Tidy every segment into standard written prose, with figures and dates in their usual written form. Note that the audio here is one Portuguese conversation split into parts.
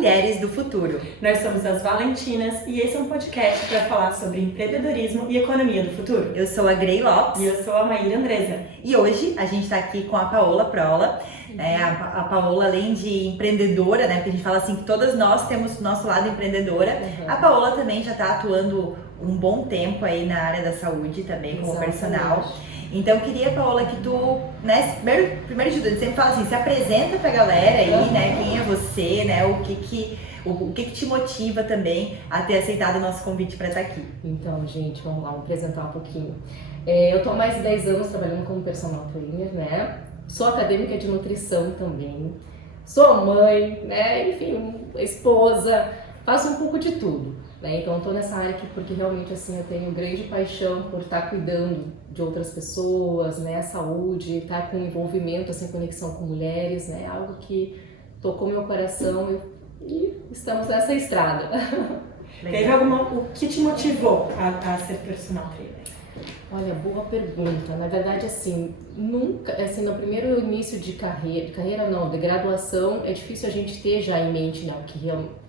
Mulheres do Futuro. Nós somos as Valentinas e esse é um podcast para falar sobre empreendedorismo e economia do futuro. Eu sou a Grey Lopes. E eu sou a Maíra Andresa. E hoje a gente está aqui com a Paola Prola. A Paola, além de empreendedora, né? Porque a gente fala assim que todas nós temos o nosso lado empreendedora. A Paola também já está atuando um bom tempo aí na área da saúde também, como personal. Então eu queria, Paola, que tu, né, primeiro de tudo, sempre fala assim, se apresenta pra galera aí, né, quem é você, né, o que te motiva também a ter aceitado o nosso convite para estar aqui. Então, gente, vamos lá, vou apresentar um pouquinho. Eu tô há mais de 10 anos trabalhando como personal trainer, né, sou acadêmica de nutrição também, sou mãe, né, enfim, esposa, faço um pouco de tudo. Então eu tô nessa área aqui porque realmente assim eu tenho grande paixão por estar cuidando de outras pessoas, né, saúde, estar com envolvimento, assim, conexão com mulheres, né, algo que tocou meu coração e estamos nessa estrada. Teve o que te motivou a ser personal trainer? Olha, boa pergunta. Na verdade, assim, nunca, assim, no primeiro início de graduação, é difícil a gente ter já em mente, né,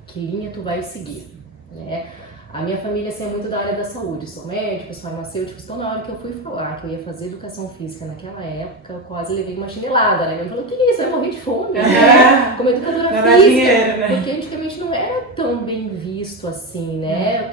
que linha tu vai seguir. Né? A minha família assim, é muito da área da saúde, são médicos, farmacêuticos, então na hora que eu fui falar que eu ia fazer educação física naquela época, eu quase levei uma chinelada, né? Eu falei, o que é isso? Eu ia morrer de fome, né? Como educadora física, dinheiro, né? Porque antigamente não era tão bem visto assim, né?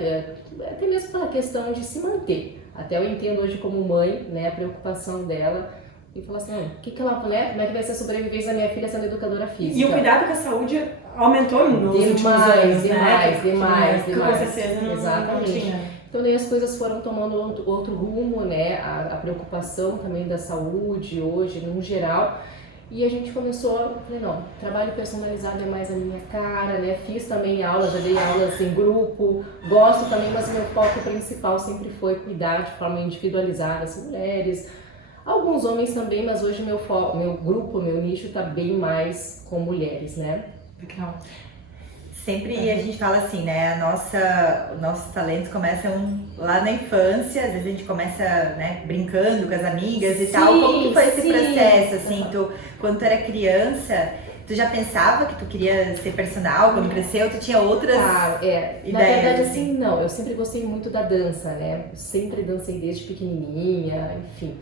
Até mesmo pela questão de se manter. Até eu entendo hoje como mãe, né, a preocupação dela. E falar assim, o que ela, né? Como é que vai ser a sobrevivência da minha filha sendo educadora física? E o cuidado com a saúde aumentou nos últimos anos, demais. Com certeza não tinha. Então daí as coisas foram tomando outro rumo, né? A preocupação também da saúde hoje, no geral. E a gente começou, falei, não, trabalho personalizado é mais a minha cara, né? Fiz também aulas, já dei aulas em grupo, gosto também, mas o meu foco principal sempre foi cuidar de forma individualizada as mulheres. Alguns homens também, mas hoje meu grupo, meu nicho tá bem mais com mulheres, né? Legal. Sempre a gente fala assim, né, nossos talentos começam lá na infância, às vezes a gente começa, né, brincando com as amigas e tal. Como que foi esse processo, assim, quando tu era criança, tu já pensava que tu queria ser personal quando cresceu? Tu tinha outras ideias? Na verdade, assim, não, eu sempre gostei muito da dança, né, sempre dancei desde pequenininha, enfim.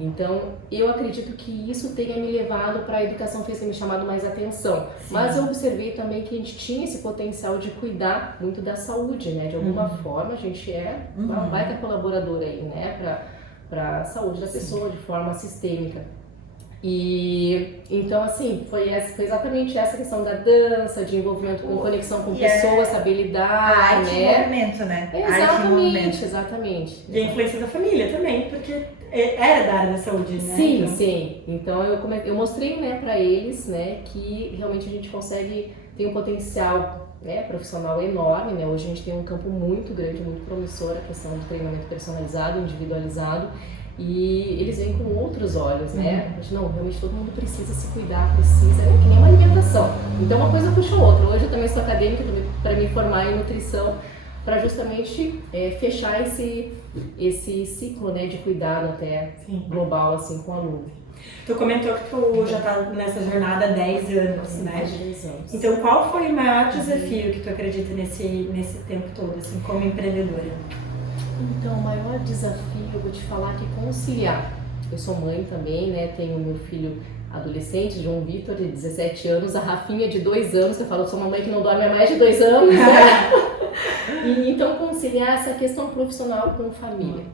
Então, eu acredito que isso tenha me levado para a educação física, me chamado mais atenção. Sim. Mas eu observei também que a gente tinha esse potencial de cuidar muito da saúde, né? De alguma forma, a gente é uma baita colaboradora aí, né? Para a saúde da pessoa, de forma sistêmica. E então, assim, foi exatamente essa questão da dança, de envolvimento com conexão com pessoas, habilidade, arte e movimento, né? Exatamente. E a influência da família também, porque era da área da saúde, né? Sim. Então eu mostrei, né, para eles, né, que realmente a gente consegue ter um potencial, né, profissional enorme, né? Hoje a gente tem um campo muito grande, muito promissor, a questão do treinamento personalizado, individualizado. E eles vêm com outros olhos, né? Não, realmente todo mundo precisa se cuidar, precisa, né? Que nem uma alimentação. Então uma coisa puxa a outra. Hoje eu também sou acadêmica para me formar em nutrição, para justamente fechar esse ciclo, né, de cuidado até global, assim, com o aluno. Tu comentou que tu já tá nessa jornada há 10 anos, né? 10 anos. Então qual foi o maior desafio que tu acredita nesse tempo todo, assim, como empreendedora? Então, o maior desafio, eu vou te falar, que conciliar. Eu sou mãe também, né? Tenho meu filho adolescente, João Vitor, de 17 anos, a Rafinha, de 2 anos, que eu falo, eu sou uma mãe que não dorme há mais de 2 anos, né? E então, conciliar essa questão profissional com família.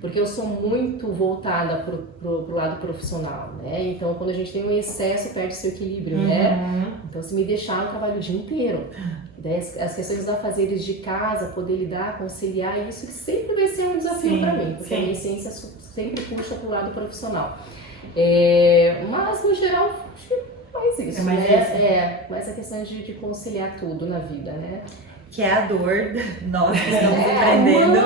Porque eu sou muito voltada pro lado profissional, né? Então, quando a gente tem um excesso, perde seu equilíbrio, né? Então, se me deixar, eu trabalho o dia inteiro. Daí, as questões dos afazeres de casa, poder lidar, conciliar, isso que sempre vai ser um desafio para mim, porque a minha essência sempre puxa pro lado profissional. Mas, no geral, acho que é mais isso, né? Mais a questão de conciliar tudo na vida, né? Que é a dor nós que estamos empreendendo.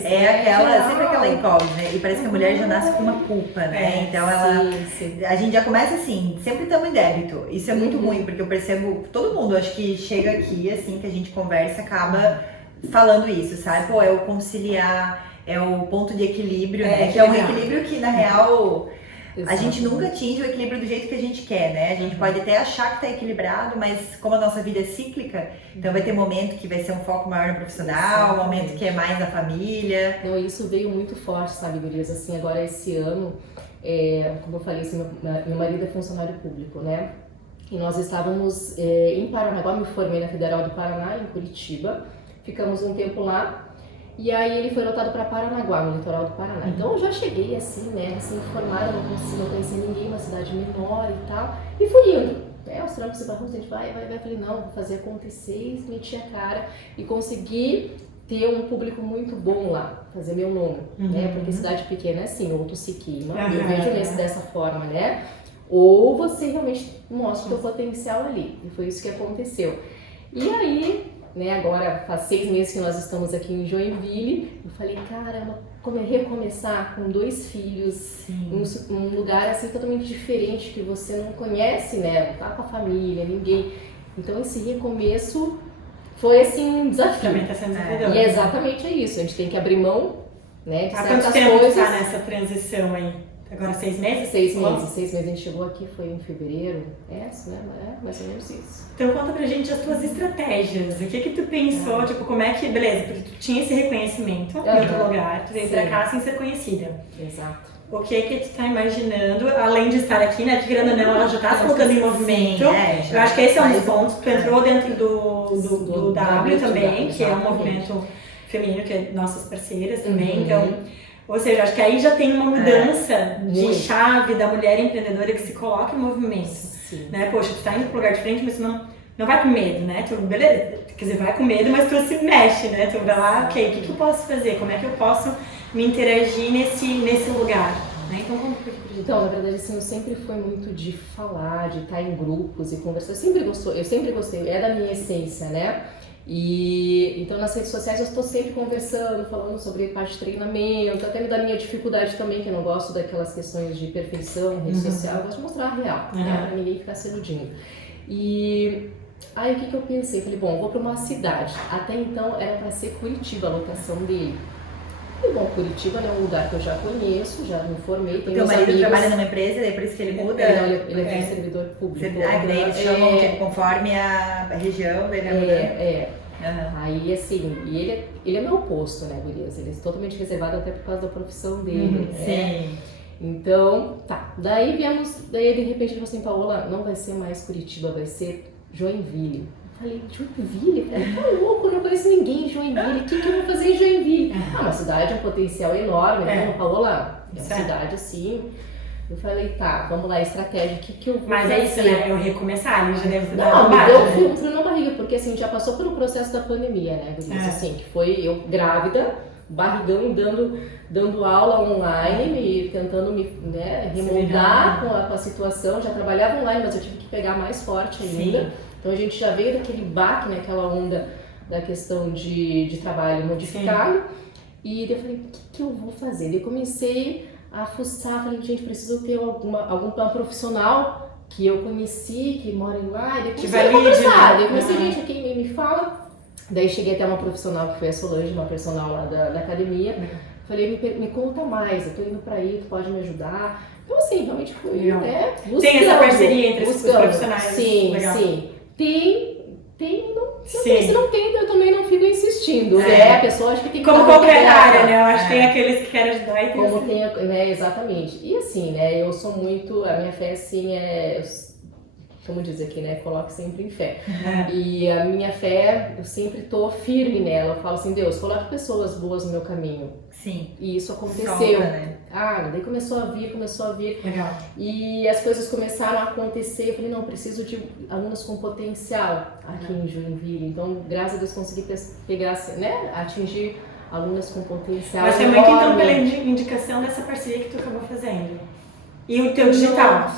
Sempre aquela incógnita, né? E parece que a mulher já nasce com uma culpa, né? Então a gente já começa assim, sempre estamos em débito. Isso é muito ruim, porque eu percebo, todo mundo acho que chega aqui, assim, que a gente conversa, acaba falando isso, sabe? Pô, é o conciliar, é o ponto de equilíbrio, né? Que é um equilíbrio que, na real, A gente Exatamente. nunca atinge o equilíbrio do jeito que a gente quer, né? A gente pode até achar que tá equilibrado, mas como a nossa vida é cíclica, então vai ter momento que vai ser um foco maior no profissional, momento que é mais na família. Não, isso veio muito forte, sabe, gurias? Assim, agora esse ano, como eu falei, assim, meu marido é funcionário público, né? E nós estávamos em Paranaguá, me formei na Federal do Paraná, em Curitiba, ficamos um tempo lá, e aí ele foi lotado para Paranaguá, no litoral do Paraná. Então eu já cheguei assim, né, assim, formada, não conhecia ninguém, uma cidade menor e tal, e fui indo. Os trancos e barrancos, a gente vai. Falei, não, vou fazer acontecer, e meti a cara e consegui ter um público muito bom lá, fazer meu nome, né? Porque cidade pequena é assim, ou tu se queima, eu vejo dessa forma, né? Ou você realmente mostra o teu potencial ali. E foi isso que aconteceu. E aí, né, agora faz 6 meses que nós estamos aqui em Joinville, eu falei, caramba, como é recomeçar com 2 filhos, um lugar assim totalmente diferente, que você não conhece, né? Não tá com a família, ninguém. Então esse recomeço foi assim um desafio. Também tá sendo desafiador. E exatamente é isso, a gente tem que abrir mão, né, de Há certas quanto tempo coisas. tá nessa transição aí? Agora 6 meses? 6 meses. 6 meses, a gente chegou aqui, foi em fevereiro, mais ou menos isso. Então conta pra gente as tuas estratégias, o que tu pensou, tipo, como é que, beleza, porque tu tinha esse reconhecimento em outro lugar, tu veio pra cá sem ser conhecida. Exato. O que tu tá imaginando, além de estar aqui, né, de querendo ou não, ela já tá se colocando em movimento. Eu acho que esse é um dos pontos, tu entrou dentro do W também, que é um movimento feminino, que é nossas parceiras também, então... Ou seja, acho que aí já tem uma mudança de chave da mulher empreendedora que se coloca em movimento. Sim. Né? Poxa, tu tá indo pro lugar diferente, mas tu não vai com medo, né? Tu, beleza, quer dizer, vai com medo, mas tu se mexe, né? Tu vai lá, ok, o que eu posso fazer? Como é que eu posso me interagir nesse lugar? Né? Então, como que Então, na verdade, assim, eu sempre fui muito de falar, de estar em grupos e conversar. Eu sempre gostei, é da minha essência, né? E então nas redes sociais eu estou sempre conversando, falando sobre parte de treinamento, até da minha dificuldade também, que eu não gosto daquelas questões de perfeição, rede social, eu gosto de mostrar a real, né, pra ninguém ficar se iludindo. E aí o que eu pensei? Falei, bom, vou para uma cidade. Até então era para ser Curitiba a locação dele. E bom, Curitiba é um lugar que eu já conheço, já me formei, tenho Teu meus marido amigos. trabalha numa empresa, é por isso que ele muda? Ele é servidor público. Daí eles chamam tipo, conforme a região, daí vai mudando. Aí assim, e ele é meu oposto, né, gurias? Ele é totalmente reservado até por causa da profissão dele. Sim. Então, tá. Daí de repente ele falou assim, Paola, não vai ser mais Curitiba, vai ser Joinville. Eu falei, Joinville? Tá louco, eu não conheço ninguém em Joinville. O que eu vou fazer em Joinville? Uma cidade, um potencial enorme, né, Paola? É uma cidade assim. Eu falei, tá, vamos lá, estratégia, o que eu vou fazer? Mas é isso, né? Eu recomeçar, ele já deve ter Não, me deu um frio na barriga, porque assim, já passou pelo processo da pandemia, né, Gurias? Assim, que foi eu grávida, barrigão, dando aula online, e tentando me remoldar com a situação. Já trabalhava online, mas eu tive que pegar mais forte ainda. Sim. Então a gente já veio daquele baque, né, aquela onda da questão de trabalho modificado. Sim. E daí eu falei, o que eu vou fazer? Daí eu comecei a fuçar, falei, gente, preciso ter alguma profissional que eu conheci, que mora lá, e daí comecei a conversar. Daí eu comecei, gente, quem me fala. Daí cheguei até uma profissional, que foi a Solange, uma personal lá da academia. Falei, me conta mais, eu tô indo pra aí, tu pode me ajudar. Então assim, realmente fui, né, buscando. Tem essa parceria entre os profissionais? Sim, legal. Sim. Tem, não, se não tem, eu também não fico insistindo, né? A pessoa acha que tem que... Como qualquer área, né? Eu acho que tem aqueles que querem ajudar e tem como tem, né? Exatamente. E assim, né? Eu sou muito... A minha fé, assim, como diz aqui, né? Coloque sempre em fé. E a minha fé, eu sempre tô firme nela. Eu falo assim, Deus, coloque pessoas boas no meu caminho. Sim. E isso aconteceu. Solta, né? Daí começou a vir. Legal. E as coisas começaram a acontecer. Eu falei, não, preciso de alunos com potencial aqui em Joinville. Então, graças a Deus, consegui pegar, né? Atingir alunas com potencial. Mas foi muito então pela indicação dessa parceria que tu acabou fazendo. E o teu digital?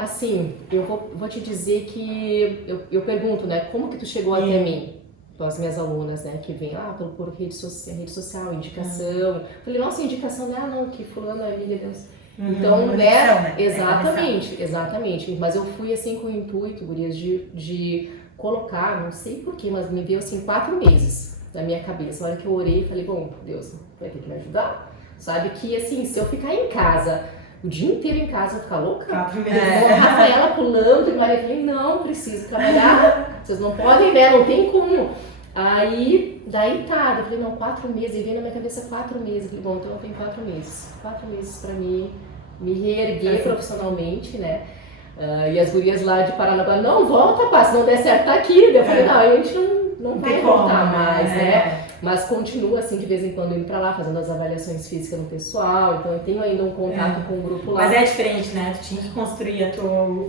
Assim, eu vou te dizer que eu pergunto, né, como que tu chegou até mim? Então, as minhas alunas, né, que vêm lá por rede social, indicação. Falei, nossa, indicação, né? Não, que fulano é amiga Deus. Então, né? Exatamente. Mas eu fui assim com o intuito, gurias, de colocar, não sei porquê, mas me veio assim 4 meses na minha cabeça. A hora que eu orei, falei, bom, Deus, vai ter que me ajudar. Sabe que assim, se eu ficar em casa o dia inteiro em casa, eu vou ficar louca. 4 meses. A Rafaela pulando, e Maria, eu falei, não, preciso trabalhar, vocês não podem, né, não tem como. Aí, daí tá, eu falei, não, 4 meses, e veio na minha cabeça 4 meses, eu falei, bom, então eu tenho 4 meses. 4 meses pra mim me reerguer profissionalmente, né? E as gurias lá de Paranaguá, não, volta, pá, se não der certo, tá aqui. Eu falei, não, a gente não vai voltar mais, né? Mas continua, assim, de vez em quando indo pra lá, fazendo as avaliações físicas no pessoal, então eu tenho ainda um contato com o grupo lá. Mas é diferente, né? Tu tinha que construir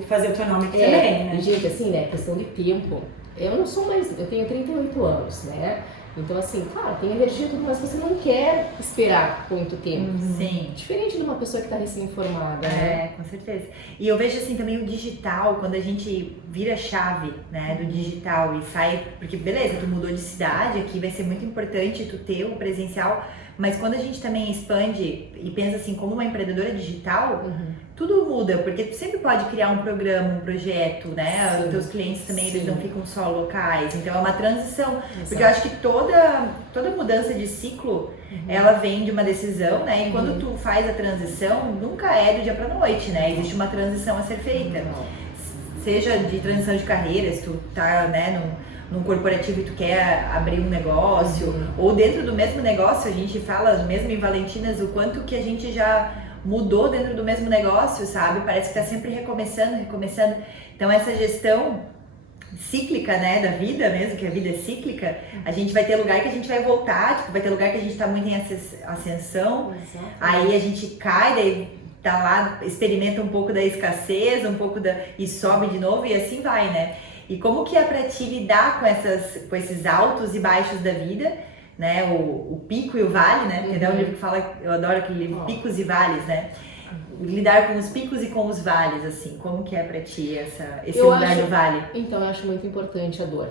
fazer o teu nome aqui também, né? E, gente, assim, né, questão de tempo, eu não sou mais, eu tenho 38 anos, né? Então, assim, claro, tem energia e tudo, mas você não quer esperar muito tempo. Sim. Diferente de uma pessoa que está recém-formada, né? Com certeza. E eu vejo, assim, também o digital, quando a gente vira a chave, né, do digital e sai... Porque, beleza, tu mudou de cidade, aqui vai ser muito importante tu ter o presencial, mas quando a gente também expande e pensa, assim, como uma empreendedora digital... Tudo muda, porque tu sempre pode criar um programa, um projeto, né? Sim. Os teus clientes também, Sim. eles não ficam só locais. Então é uma transição. Exato. Porque eu acho que toda mudança de ciclo, ela vem de uma decisão, né? E quando tu faz a transição, nunca é do dia pra noite, né? Existe uma transição a ser feita. Seja de transição de carreiras, tu tá, né, num corporativo e tu quer abrir um negócio, ou dentro do mesmo negócio, a gente fala, mesmo em Valentinas, o quanto que a gente já mudou dentro do mesmo negócio, sabe? Parece que tá sempre recomeçando. Então essa gestão cíclica, né, da vida mesmo, que a vida é cíclica, a gente vai ter lugar que a gente vai voltar, tipo, vai ter lugar que a gente tá muito em ascensão, aí a gente cai, daí tá lá, experimenta um pouco da escassez, e sobe de novo, e assim vai, né? E como que é pra ti lidar com esses altos e baixos da vida, né, o pico e o vale, né, entendeu? O livro que fala, eu adoro aquele livro, Picos e Vales, né, lidar com os picos e com os vales, assim, como que é pra ti esse lugar do vale? Então, eu acho muito importante a dor.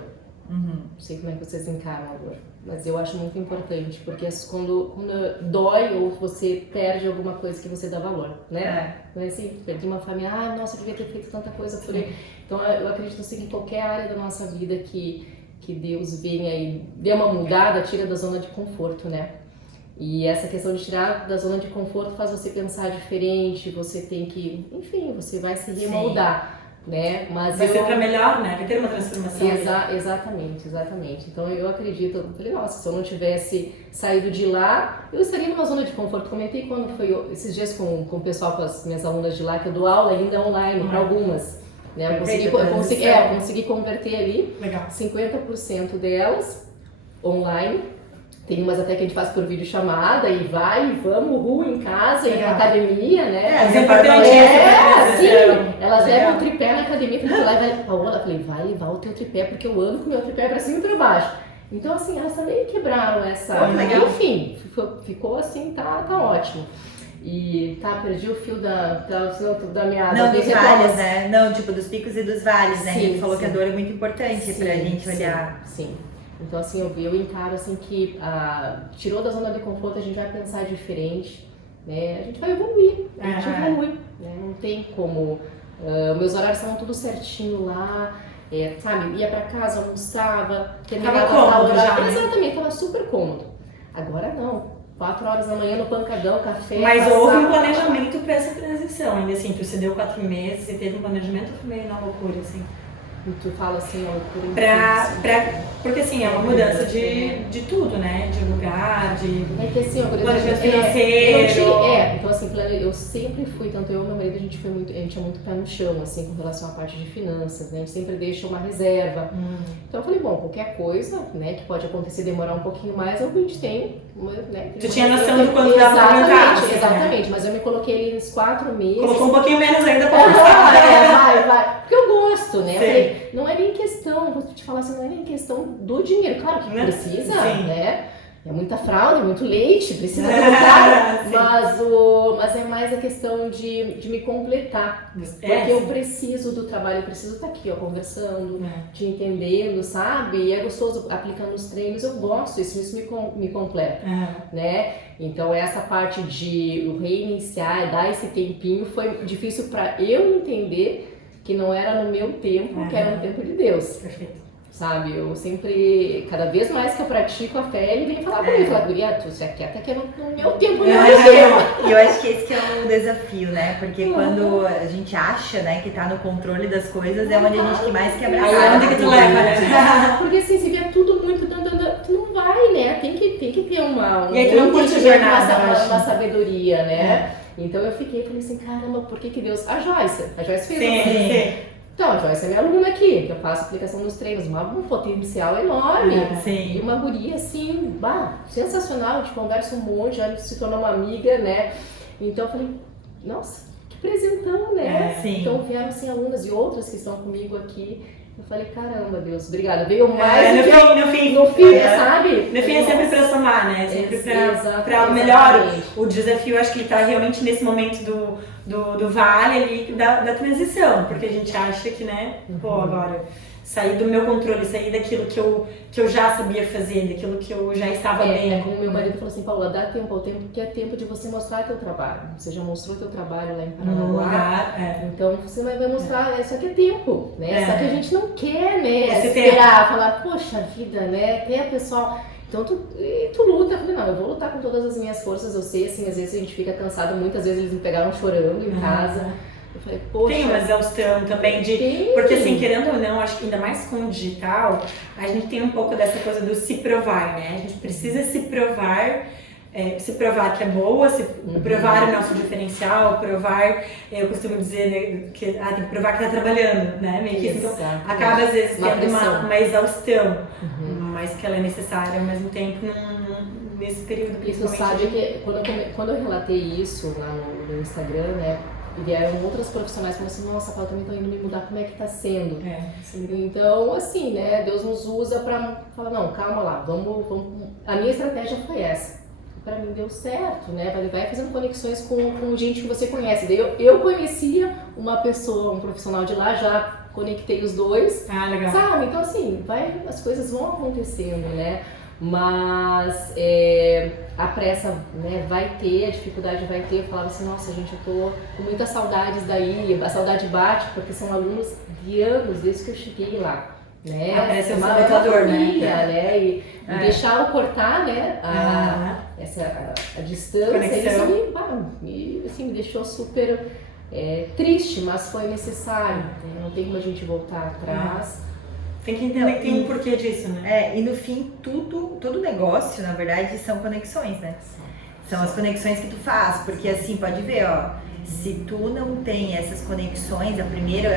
Não sei como é que vocês encaram a dor, mas eu acho muito importante, porque quando dói ou você perde alguma coisa que você dá valor, né? Não é assim, perdi uma família, nossa, eu devia ter feito tanta coisa por ele. Então, eu acredito assim, que em qualquer área da nossa vida que Deus venha e dê uma mudada, tira da zona de conforto, né? E essa questão de tirar da zona de conforto faz você pensar diferente, você tem que, enfim, você vai se remoldar, né? Mas vai ser pra melhor, né? Vai ter uma transformação. Exatamente. Então eu acredito, eu falei, nossa, se eu não tivesse saído de lá, eu estaria numa zona de conforto. Comentei quando foi esses dias com o pessoal, com as minhas alunas de lá, que eu dou aula ainda online para algumas. Né? Eu consegui converter ali 50% delas online. Tem umas até que a gente faz por videochamada e vai, vamos, em casa, em academia, né? Elas levam o tripé na academia, falei, Paola, vai levar o teu tripé, porque eu ando com o meu tripé pra cima e pra baixo. Então, assim, elas também quebraram essa... Enfim, ficou assim, tá ótimo. E perdi o fio da meada. Não, dos vales, né? Não, tipo, dos picos e dos vales, né? Sim, Ele falou que a dor é muito importante pra gente olhar. Sim. Então, assim, eu encaro assim que tirou da zona de conforto, a gente vai pensar diferente, né? A gente vai evoluir, né? Não tem como... meus horários estavam tudo certinho lá, sabe? Ia pra casa, almoçava, terminava a hora. Exatamente, tava super cômodo. Agora não. 4 horas da manhã no pancadão, café. Mas houve um planejamento pra essa transição, ainda assim, tu cedeu 4 meses, você teve um planejamento ou foi meio na loucura, assim? E tu fala assim, loucura. Porque assim, é uma mudança de tudo, né? De lugar, de planejamento financeiro. Então assim, eu sempre fui, tanto eu e meu marido, a gente tinha muito pé no chão, assim, com relação à parte de finanças, né? A gente sempre deixa uma reserva. Então eu falei, bom, qualquer coisa, né, que pode acontecer, demorar um pouquinho mais, a gente tem, né? Tu tinha noção de quanto dava pra aumentar. Exatamente, mas eu me coloquei ali nos 4 meses. Colocou um pouquinho menos ainda pra começar. Vai. Porque eu gosto, né? Falei, não é nem questão, vou te falar assim, não é nem questão do dinheiro. Claro que precisa, né? É muita fralda, é muito leite, precisa colocar, mas é mais a questão de me completar. Porque eu preciso do trabalho, eu preciso estar aqui, ó, conversando, te entendendo, sabe? E é gostoso aplicando os treinos, eu gosto, isso me completa, né? Então essa parte de reiniciar, dar esse tempinho, foi difícil para eu entender que não era no meu tempo, que era no tempo de Deus. Perfeito. sabe? Eu sempre, cada vez mais que eu pratico a fé, ele vem falar comigo, fala, guria, tu se aquieta que é no meu tempo, não é E eu acho que esse que é o desafio, né? Porque quando a gente acha, né, que tá no controle das coisas, é onde a gente que mais quebra a Aí é onde que tu leva, né? Porque assim, se vier tudo muito, tu não vai, né? Tem que ter uma... E aí tu não curte a jornada, uma sabedoria, né? Então eu falei assim, caramba, por que Deus... A Joyce fez assim. Sim. Então, a Joyce é minha aluna aqui, que eu faço aplicação nos treinos, um potencial enorme. Sim. E uma guria, assim, sensacional, a gente conversa um monte, já se tornou uma amiga, né? Então eu falei, nossa, que presentão, né? Então vieram, assim, alunas e outras que estão comigo aqui. Eu falei, caramba, Deus, obrigada. Veio mais no fim, sabe? No fim é sempre pra somar, né? Sempre pra melhor. O desafio, acho que ele tá realmente nesse momento do vale ali, da transição. Porque a gente acha que, né, agora sair do meu controle, sair daquilo que eu já sabia fazer, daquilo que eu já estava bem. Como meu marido falou assim, Paula, dá tempo ao tempo, porque é tempo de você mostrar teu trabalho. Você já mostrou teu trabalho lá em Paranaguá, então você vai mostrar, só que é tempo, né? Só que a gente não quer, né, esperar, falar, poxa vida, né, tem a pessoal... Então tu luta, eu falei, não, eu vou lutar com todas as minhas forças, eu sei, assim, às vezes a gente fica cansado, muitas vezes eles me pegaram chorando em casa. Eu falei, poxa... Tem uma exaustão também porque assim, querendo ou não, acho que ainda mais com o digital, a gente tem um pouco dessa coisa do se provar, né? A gente precisa se provar que é boa, provar o nosso diferencial, provar, eu costumo dizer, né, que tem que provar que tá trabalhando, né? Meio que então, acaba às vezes tendo uma exaustão, mas que ela é necessária ao mesmo tempo nesse período. E tu sabe que quando eu relatei isso lá no Instagram, né? E vieram outras profissionais falando assim, nossa, Paula, também estão indo me mudar, como é que tá sendo? Então, assim, né, Deus nos usa pra falar, não, calma lá, vamos. A minha estratégia foi essa. Pra mim deu certo, né? Vai fazendo conexões com gente que você conhece. Daí eu conhecia uma pessoa, um profissional de lá, já conectei os dois. Legal. Sabe? Então, assim, as coisas vão acontecendo, né? Mas a pressa, né, vai ter, a dificuldade vai ter. Eu falava assim, nossa, gente, eu tô com muitas saudades daí, a saudade bate, porque são alunos de anos desde que eu cheguei lá. Né? A pressa é um sabotador, né? E deixar eu cortar, né, a distância, isso assim, me deixou super triste, mas foi necessário. Não tem como a gente voltar atrás. Tem que entender que tem um porquê disso, né? E no fim, todo negócio, na verdade, são conexões, né? São as conexões que tu faz, porque assim, pode ver, se tu não tem essas conexões, é a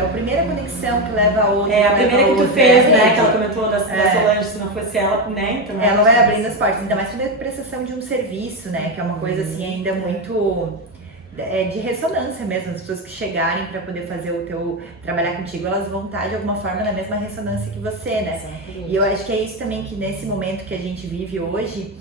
primeira conexão que leva a outra. A primeira que tu fez, né? Que ela comentou da Solange, se não fosse ela, né? Então, ela vai abrindo as portas, ainda mais quando é prestação de um serviço, né? Que é uma coisa assim, ainda muito... de ressonância mesmo, as pessoas que chegarem para poder fazer trabalhar contigo, elas vão estar de alguma forma na mesma ressonância que você, né? Exatamente. E eu acho que é isso também que nesse momento que a gente vive hoje,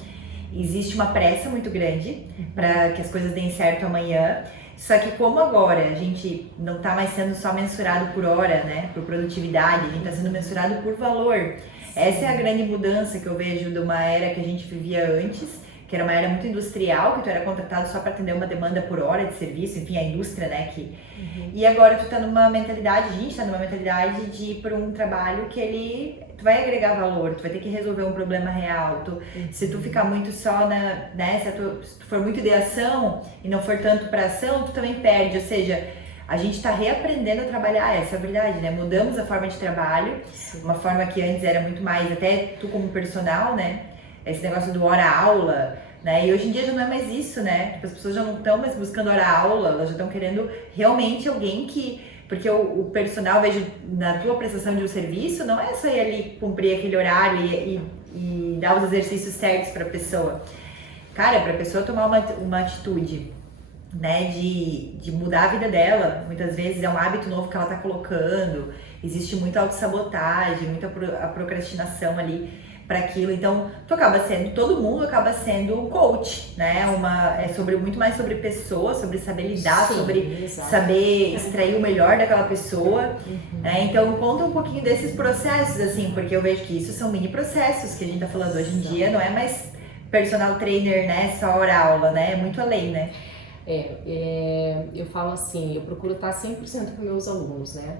existe uma pressa muito grande para que as coisas deem certo amanhã. Só que como agora a gente não está mais sendo só mensurado por hora, né? Por produtividade, a gente está sendo mensurado por valor. Essa é a grande mudança que eu vejo de uma era que a gente vivia antes, que era uma era muito industrial, que tu era contratado só para atender uma demanda por hora de serviço, enfim, a indústria, né? E agora tu tá numa mentalidade, a gente tá numa mentalidade de ir por um trabalho que tu vai agregar valor, tu vai ter que resolver um problema real. Se tu ficar muito só se tu for muito ideação e não for tanto para ação, tu também perde, ou seja, a gente tá reaprendendo a trabalhar, essa é a verdade, né? Mudamos a forma de trabalho, uma forma que antes era muito mais, até tu como personal, né? Esse negócio do hora-aula, né? E hoje em dia já não é mais isso, né? Tipo, as pessoas já não estão mais buscando hora-aula, elas já estão querendo realmente alguém que... Porque o personal, vejo, na tua prestação de um serviço, não é só ir ali cumprir aquele horário e dar os exercícios certos para a pessoa. Cara, para a pessoa tomar uma atitude, né, de mudar a vida dela, muitas vezes é um hábito novo que ela está colocando, existe muita autossabotagem, muita procrastinação ali para aquilo, então todo mundo acaba sendo um coach, né? Muito mais sobre pessoa, sobre saber lidar, sobre saber extrair o melhor daquela pessoa, né? Então conta um pouquinho desses processos, assim, porque eu vejo que isso são mini processos que a gente tá falando hoje em dia, não é mais personal trainer, né? Só hora aula, né? É muito além, né? Eu falo assim, eu procuro estar 100% com meus alunos, né?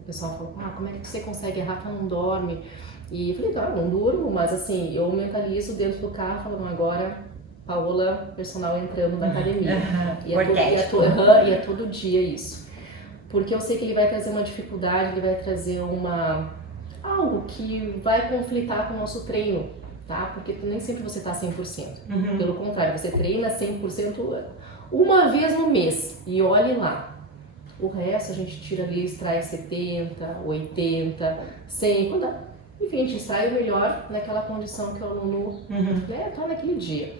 O pessoal falou, como é que você consegue? A Rafa não dorme. E eu falei, não durmo, mas assim, eu mentalizo dentro do carro, falando, agora Paola, personal entrando na academia. E é todo dia isso. Porque eu sei que ele vai trazer uma dificuldade, ele vai trazer algo que vai conflitar com o nosso treino, tá? Porque nem sempre você tá 100%. Pelo contrário, você treina 100% uma vez no mês e olhe lá. O resto a gente tira ali, extrai 70, 80, 100, enfim, a gente extrai o melhor naquela condição que o aluno tá naquele dia.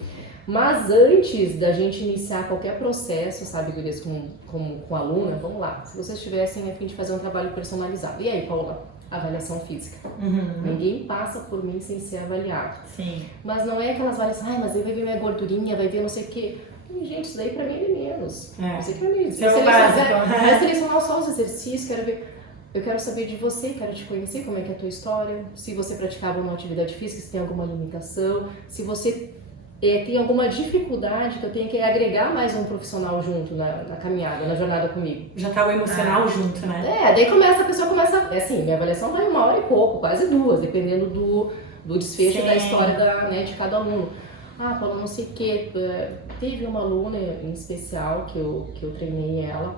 Mas antes da gente iniciar qualquer processo, sabe, Gurias, com aluna, vamos lá, se vocês estivessem a fim de fazer um trabalho personalizado. E aí, Paola? Avaliação física. Ninguém passa por mim sem ser avaliado. Sim. Mas não é aquelas avaliações, mas ele vai ver minha gordurinha, vai ver não sei o quê. Gente, isso daí pra mim é menos. Isso aqui pra mim. Se eu selecionar só os exercícios, eu quero saber de você, quero te conhecer, como é que é a tua história, se você praticava uma atividade física, se tem alguma limitação, se você tem alguma dificuldade que eu tenho que agregar mais um profissional junto na caminhada, na jornada comigo. Já tá o emocional junto, né? Daí a pessoa começa, assim, minha avaliação vai 1h e pouco, quase 2, dependendo do desfecho da história de cada aluno. Paula, não sei o que, teve uma aluna em especial que eu treinei ela,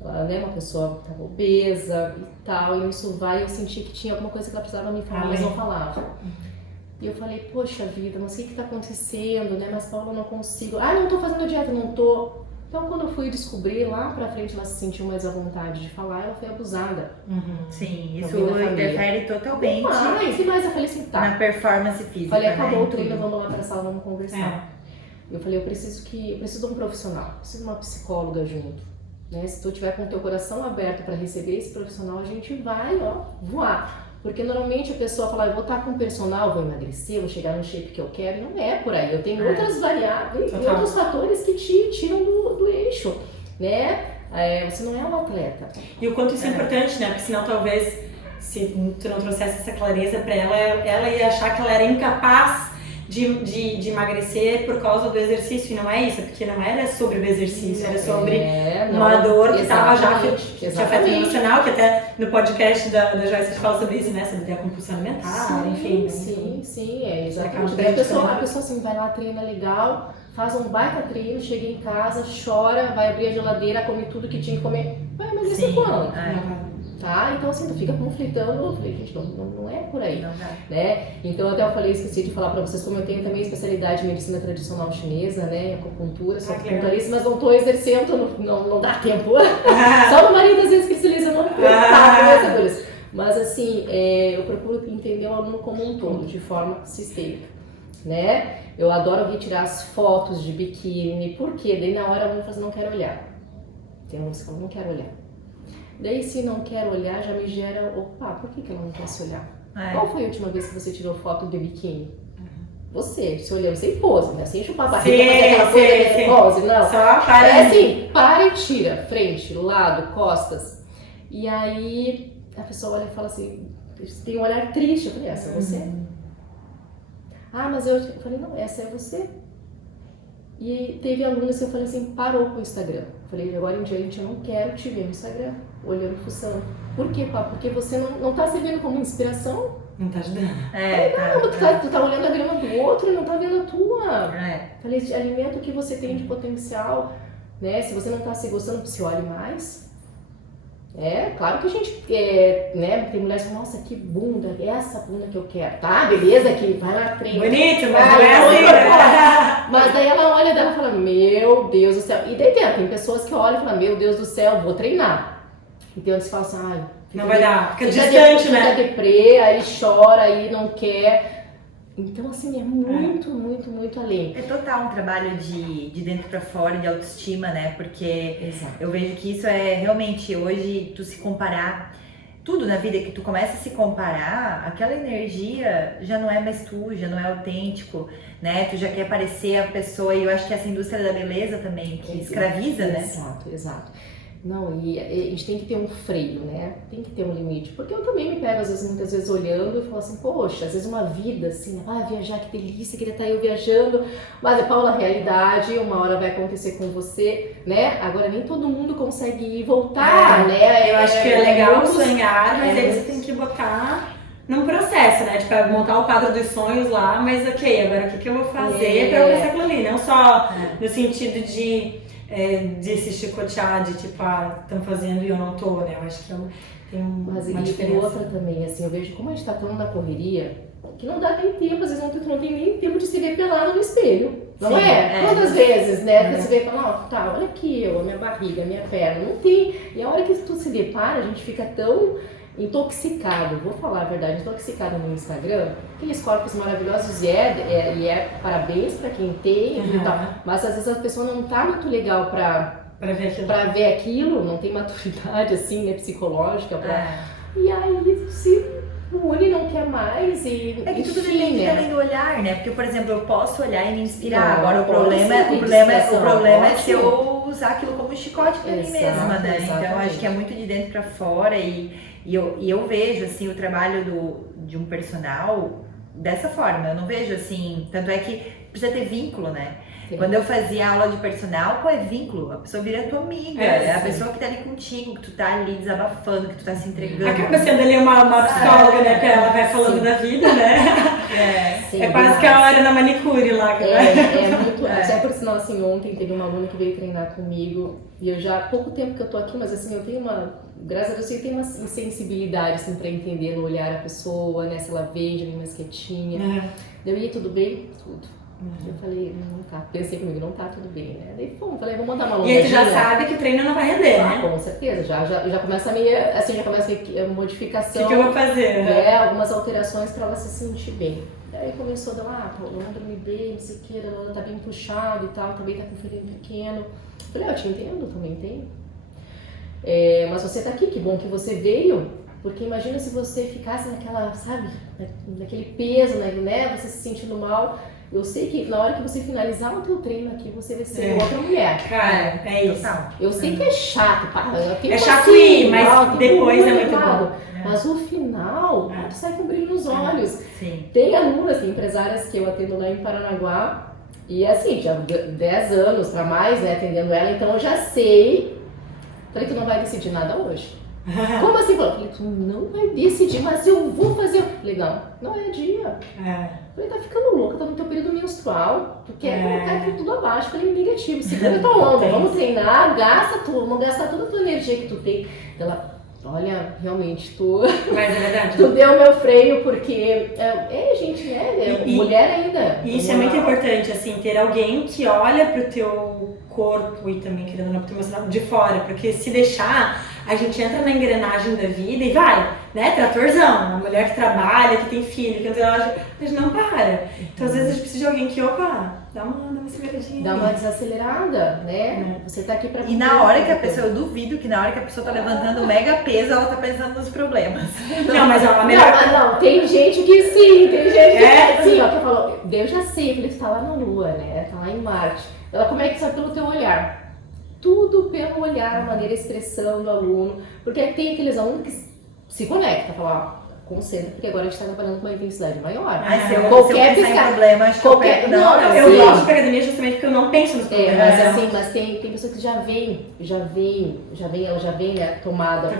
uma pessoa que estava obesa e tal, e nisso eu senti que tinha alguma coisa que ela precisava me falar, mas não falava. E eu falei, poxa vida, mas o que está acontecendo, né? Mas Paula, eu não consigo. Não tô fazendo dieta, não tô. Então, quando eu fui descobrir, lá pra frente ela se sentiu mais à vontade de falar, ela foi abusada. Sim, isso interfere totalmente. Mas eu falei assim, tá. Na performance física. Falei, acabou o treino, vamos lá pra sala, vamos conversar. Eu falei, eu preciso de um profissional, preciso de uma psicóloga junto. Né? Se tu tiver com o teu coração aberto para receber esse profissional, a gente vai, voar. Porque normalmente a pessoa fala, eu vou estar com um personal, vou emagrecer, vou chegar no shape que eu quero. Não é por aí. Eu tenho outras variáveis, outros fatores que te tiram do eixo, né? Você não é um atleta. E o quanto isso é importante, né? Porque senão talvez, se tu não trouxesse essa clareza para ela ia achar que ela era incapaz de emagrecer por causa do exercício, e não é isso, porque não era sobre o exercício, era sobre uma dor que estava já afetando emocional, que até no podcast da Joyce a gente fala sobre isso, né, sobre a compulsão alimentar, enfim. Sim, exatamente. A pessoa assim, vai lá, treina legal, faz um baita treino, chega em casa, chora, vai abrir a geladeira, come tudo que tinha que comer, vai emagrecer quando? Tá? Então assim, tu fica conflitando, eu falei, gente, não é por aí, né? Então até eu falei, esqueci de falar pra vocês, como eu tenho também especialidade em medicina tradicional chinesa, né, acupuntura, sou acupunturista, mas não tô exercendo, não dá tempo. Só o marido às vezes que se liza, não tá, mas assim, eu procuro entender o aluno como um todo, de forma sistêmica, né? Eu adoro retirar as fotos de biquíni, por quê? Daí na hora o aluno fala assim, não quero olhar. Tem alunos que falam, não quero olhar. Daí se não quer olhar, já me gera, por que ela não quer se olhar? Qual foi a última vez que você tirou foto de biquíni? Você, se olhando sem pose, né? Sem chupar a barriga, fazer aquela coisa de pose, não. Só para assim, para e tira, frente, lado, costas. E aí a pessoa olha e fala assim, tem um olhar triste. Eu falei, essa é você? Mas eu falei, não, essa é você. E teve alunos que eu falei assim, parou com o Instagram. Eu falei, de agora em diante eu não quero te ver no Instagram, olhando, fuçando. Por quê, pá? Porque você não tá se vendo como inspiração. Não tá ajudando. Tu tá olhando a grama do outro e não tá vendo a tua. Falei, alimenta o que você tem de potencial, né? Se você não tá se gostando, se olhe mais. Claro que a gente, né, tem mulheres que falam, nossa, que bunda, é essa bunda que eu quero, tá, beleza, que vai lá, treina. Bonito, mas não é assim, Mas daí ela olha dela e fala, meu Deus do céu, e daí tem pessoas que olham e falam, meu Deus do céu, vou treinar. Então eles falam assim, não vai dar, fica distante, né? Fica deprê, aí chora, aí não quer. Então, assim, é muito além. É total um trabalho de dentro pra fora, de autoestima, né? Porque eu vejo que isso é realmente, hoje, tu se comparar, tudo na vida que tu começa a se comparar, aquela energia já não é mais tu, já não é autêntico, né? Tu já quer parecer a pessoa, e eu acho que essa indústria da beleza também, que escraviza, né? Exato. Não, e a gente tem que ter um freio, né? Tem que ter um limite. Porque eu também me pego, muitas vezes, olhando e falo assim, poxa, às vezes uma vida assim, viajar, que delícia, queria estar eu viajando. Mas, Paula, a realidade, uma hora vai acontecer com você, né? Agora, nem todo mundo consegue ir e voltar, né? Eu acho que é legal sonhar, mas aí você tem que botar num processo, né? Tipo, montar o quadro dos sonhos lá, mas ok, agora o que eu vou fazer pra alcançar aquilo ali? Não só no sentido de se chicotear, de tipo, estão fazendo e eu não tô, né? Eu acho que tem uma diferença. Tem outra também, assim, eu vejo como a gente tá tão na correria, que não dá nem tempo, às vezes não tem nem tempo de se ver pelado no espelho. Não é? Quantas vezes, né? Você vê e fala, tá, olha aqui, a minha barriga, a minha perna, não tem. E a hora que tu se depara, a gente fica tão intoxicado, vou falar a verdade, intoxicado no Instagram, aqueles corpos maravilhosos e parabéns pra quem tem e tal, mas às vezes a pessoa não tá muito legal pra ver aquilo, não tem maturidade assim, né, psicológica e aí se une, não quer mais e é que tudo enfim, depende né? também do olhar, né? Porque, por exemplo, eu posso olhar e me inspirar. Não, agora o problema é se eu usar aquilo como chicote pra mim mesma, né? Exatamente. Então acho que é muito de dentro pra fora e eu vejo assim o trabalho de um personal dessa forma. Eu não vejo assim, tanto é que precisa ter vínculo, né? Sim. Quando eu fazia aula de personal, é vínculo, a pessoa vira tua amiga, é a pessoa que tá ali contigo, que tu tá ali desabafando, que tu tá se entregando. Acaba sendo ali uma psicóloga, né? Que ela vai falando da vida, né? É quase que a hora na manicure lá. Que é muito, até por sinal, assim, ontem teve uma aluna que veio treinar comigo, e eu já há pouco tempo que eu tô aqui, mas assim, eu tenho graças a Deus, eu tenho uma sensibilidade, assim, pra entender no olhar a pessoa, né? Se ela veio mais quietinha. Eu ia, tudo bem? Tudo. Eu falei, não tá, pensei comigo, não tá tudo bem, né? Daí, falei, vou mandar uma alongadinha. E aí tu já sabe que o treino não vai render, né? Com certeza, já começa a minha, assim, já começa a modificação. O que eu vou fazer? Algumas alterações pra ela se sentir bem. Daí começou a dar, Paula, não dormi bem, não sei o que, ela tá bem puxado e tal, também tá com o filhinho pequeno. Falei, eu te entendo, também entendo. Mas você tá aqui, que bom que você veio, porque imagina se você ficasse naquela, sabe, naquele peso, né, você se sentindo mal. Eu sei que na hora que você finalizar o teu treino aqui, você vai ser outra mulher. Cara, é isso. Eu sei que é chato, é chato ir, mas depois é muito bom. Mas no final, tu sai com brilho nos olhos. Sim. Tem alunas, tem empresárias que eu atendo lá em Paranaguá, e assim, já 10 anos pra mais, né, atendendo ela, então eu já sei. Falei, tu não vai decidir nada hoje. Como assim? Falei, tu não vai decidir, mas eu vou fazer. Legal, não é dia. Falei, tá ficando louca, tá no teu período menstrual, tu quer colocar aquilo tudo abaixo. Falei, negativo, segura tua onda, vamos treinar, vamos gastar toda a tua energia que tu tem. Ela, olha, realmente, Mas é verdade. Tu deu meu freio, porque gente, né, mulher ainda. E isso é muito importante, assim, ter alguém que olha pro teu corpo e também querendo não pro teu de fora, porque se deixar, a gente entra na engrenagem da vida e vai, né, tratorzão, a mulher que trabalha, que tem filho, que a gente não para. Então, às vezes, a gente precisa de alguém que, dá uma aceleradinha. Dá uma desacelerada, né? Você tá aqui pra... E na hora que a pessoa, eu duvido que na hora que a pessoa tá levantando um mega peso, ela tá pensando nos problemas. Não, mas a melhor... Não, tem gente que sim, tem gente que sim, que falou, eu já sei, eu falei, tu tá lá na Lua, né? Tá lá em Marte. Ela, como é que sabe? Pelo teu olhar. Tudo pelo olhar, a maneira de expressão do aluno. Porque tem aqueles alunos que se conectam, falam, concentra, porque agora a gente tá trabalhando com uma intensidade maior. Se eu pensar em problema, acho que eu pego eu gosto de academia justamente porque eu não penso nos problemas. Mas assim, tem pessoas que já vem, né, tomada.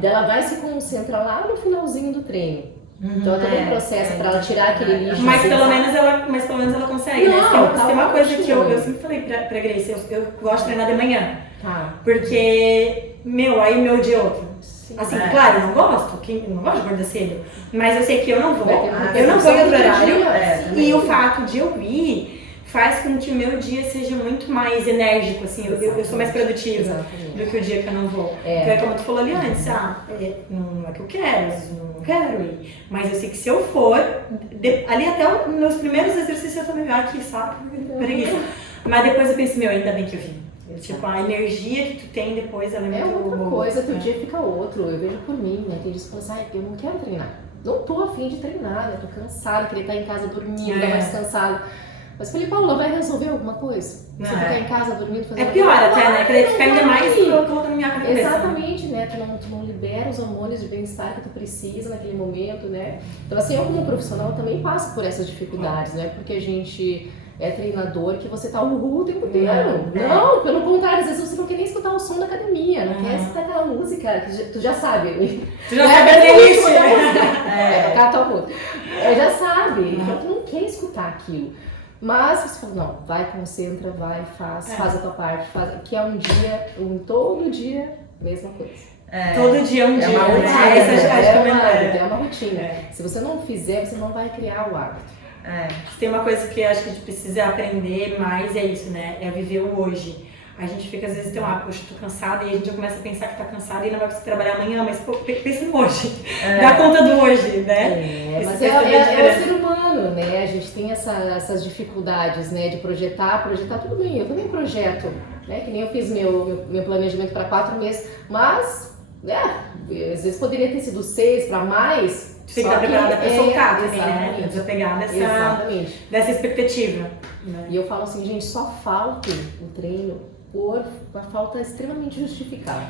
Ela vai se concentrar lá no finalzinho do treino. Então ela tem um processo pra ela tirar aquele lixo. Mas pelo menos ela consegue, né? Tem uma coisa que eu sempre falei pra Grace, eu gosto de treinar de manhã. Porque, aí o meu dia é outro. Assim, claro, eu não gosto de acordar cedo, mas eu sei que eu não vou em outro horário. E o fato de eu ir faz com que o meu dia seja muito mais enérgico, assim, eu sou mais produtiva do que o dia que eu não vou. Então é como tu falou ali antes, não é que eu quero, não quero ir, mas eu sei que se eu for, ali até os meus primeiros exercícios eu tô meio, que saco, preguiça. Mas depois eu penso, ainda bem que eu vim. Tipo, a energia que tu tem depois, ela é muito outra coisa, teu dia fica outro. Eu vejo por mim, né? Tem gente que fala assim, eu não quero treinar. Não tô afim de treinar, né? Tô cansada, queria estar em casa dormindo, mais cansada. Mas eu falei, Paula, vai resolver alguma coisa? Você ficar em casa dormindo, fazendo... É pior até, né? Querer ficar ainda mais colocando minha cabeça. Exatamente, né? Tu não libera os hormônios de bem-estar que tu precisa naquele momento, né? Então, assim, eu como profissional também passo por essas dificuldades, né? Porque a gente é treinador que você tá o tempo inteiro. Não, pelo contrário, às vezes você não quer nem escutar o som da academia, não quer escutar aquela música que tu já sabe. Tu já sabe a playlist. Tocar a tua música. Já sabe, então tu não quer escutar aquilo. Mas você fala, não, vai, concentra, vai, faz a tua parte, que é um dia, todo dia, mesma coisa. Todo dia um dia. É uma rotina, É uma rotina. Se você não fizer, você não vai criar o hábito. Tem uma coisa que acho que a gente precisa aprender mais, é isso, né? É viver o hoje. A gente fica, às vezes, tem poxa, tô cansada, e a gente já começa a pensar que tá cansada e não vai conseguir trabalhar amanhã, mas pô, pensa no hoje. Dá conta do hoje, né? Mas é o ser humano, né? A gente tem essas dificuldades, né? De projetar tudo bem. Eu também projeto, né? Que nem eu fiz meu planejamento para 4 meses, mas, às vezes poderia ter sido 6 para mais. Você tem que estar preparada para soltar também, né? Desapegar dessa expectativa. Né? E eu falo assim, gente, só falta o treino por uma falta extremamente justificável.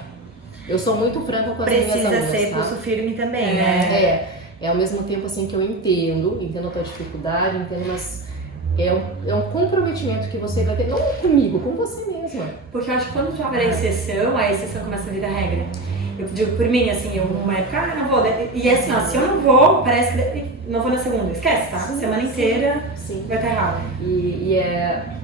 Eu sou muito franca com as minhas alunas. Precisa ser pulso firme também, né? É ao mesmo tempo assim que eu entendo a tua dificuldade, mas é um comprometimento que você vai ter, não comigo, com você mesma. Porque eu acho que quando tu abre a exceção começa a virar regra. Eu digo por mim, assim, uma época, não vou. E assim, se eu não vou, parece que não vou na segunda. Esquece, tá? Semana inteira vai estar errado.